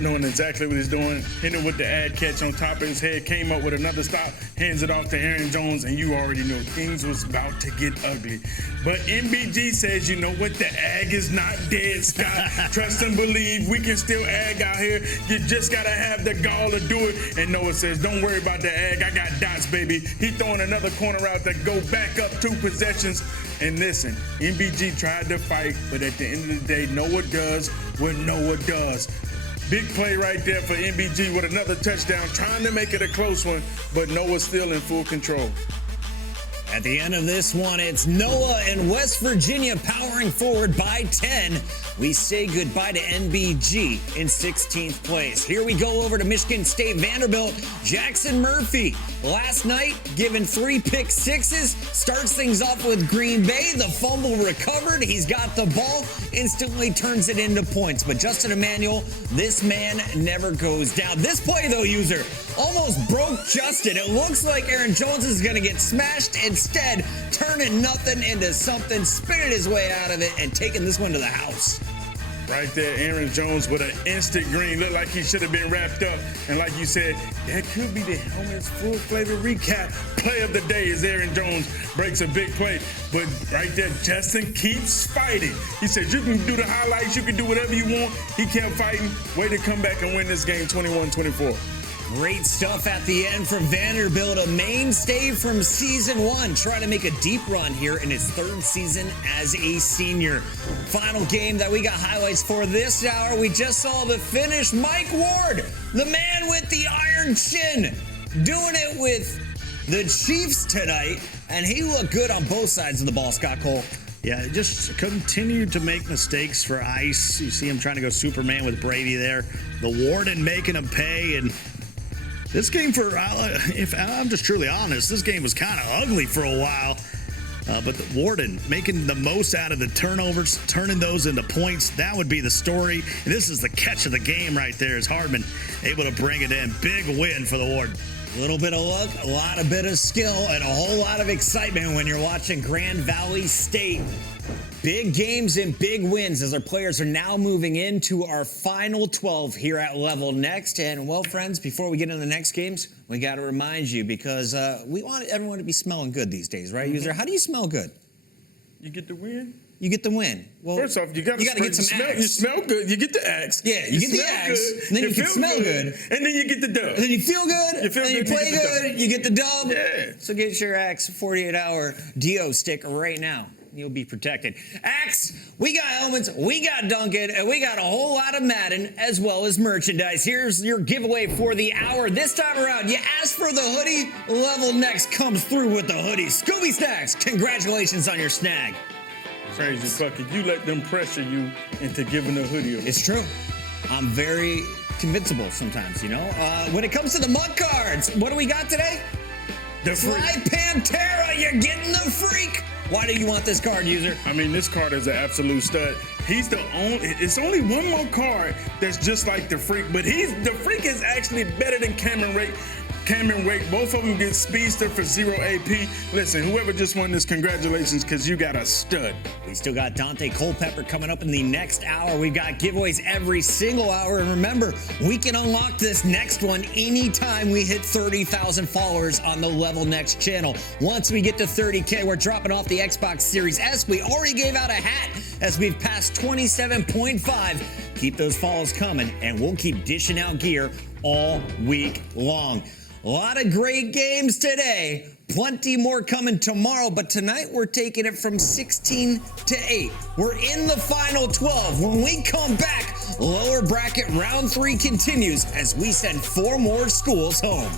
knowing exactly what he's doing, hitting with the ad catch on top of his head, came up with another stop, hands it off to Aaron Jones, and you already know things was about to get ugly. But NBG says, you know what, the ag is not dead, Scott. Trust and believe, we can still ag out here. You just got to have the gall to do it. And Noah says, don't worry about the ag, I got dots, baby. He throwing another corner out to go back up 2 possessions. And listen, NBG tried to fight, but at the end of the day, Noah does what Noah does. Big play right there for NBG with another touchdown, trying to make it a close one, but Noah's still in full control. At the end of this one, it's Noah and West Virginia powering forward by 10. We say goodbye to NBG in 16th place. Here we go over to Michigan State Vanderbilt. Jackson Murphy, last night, given 3 pick sixes, starts things off with Green Bay. The fumble recovered. He's got the ball, instantly turns it into points. But Justin Emmanuel, this man never goes down. This play, though, user, almost broke Justin. It looks like Aaron Jones is going to get smashed. Instead, turning nothing into something, spinning his way out of it, and taking this one to the house. Right there, Aaron Jones with an instant green. Looked like he should have been wrapped up. And like you said, that could be the Helmet's full flavor recap. Play of the day as Aaron Jones breaks a big play. But right there, Justin keeps fighting. He said, you can do the highlights, you can do whatever you want. He kept fighting. Way to come back and win this game 21-24. Great stuff at the end from Vanderbilt, a mainstay from season 1, trying to make a deep run here in his 3rd season as a senior. Final game that we got highlights for this hour. We just saw the finish. Mike Ward, the man with the iron chin, doing it with the Chiefs tonight, and he looked good on both sides of the ball, Scott Cole. Yeah, just continued to make mistakes for Ice. You see him trying to go Superman with Brady there. The Warden making him pay, and this game, if I'm just truly honest, this game was kind of ugly for a while. But the Warden making the most out of the turnovers, turning those into points, that would be the story. And this is the catch of the game right there, is Hardman able to bring it in. Big win for the Warden. A little bit of luck, a lot of bit of skill, and a whole lot of excitement when you're watching Grand Valley State. Big games and big wins as our players are now moving into our final 12 here at Level Next. And, well, friends, before we get into the next games, we got to remind you because we want everyone to be smelling good these days, right, user? How do you smell good? You get the win? You get the win. Well, first off, you got to get some smell. Axe. You smell good. You get the axe. Yeah, you get the axe. Good, and then you can feel smell good. And then you get the dub. And then you feel good. You feel and good, you play you get the good. You get the dub. Yeah. So get your Axe 48-hour Dio stick right now. You'll be protected. Axe, we got helmets, we got Duncan, and we got a whole lot of Madden as well as merchandise. Here's your giveaway for the hour. This time around, you asked for the hoodie. Level Next comes through with the hoodie. Scooby Snacks, congratulations on your snag. Crazy bucket. You let them pressure you into giving a hoodie away. It's true. I'm very convincible sometimes, you know. When it comes to the mud cards, what do we got today? The Fly Pantera, you're getting the freak. Why do you want this card, user? I mean, this card is an absolute stud. He's the only. It's only one more card that's just like the freak, but the freak is actually better than Cameron Wake. Both of them get speedster for 0 AP. Listen, whoever just won this, congratulations, because you got a stud. We still got Dante Culpepper coming up in the next hour. We've got giveaways every single hour. And remember, we can unlock this next one anytime we hit 30,000 followers on the Level Next channel. Once we get to 30K, we're dropping off the Xbox Series S. We already gave out a hat as we've passed 27.5. Keep those follows coming, and we'll keep dishing out gear all week long. A lot of great games today. Plenty more coming tomorrow, but tonight we're taking it from 16 to 8. We're in the final 12. When we come back, lower bracket round 3 continues as we send 4 more schools home.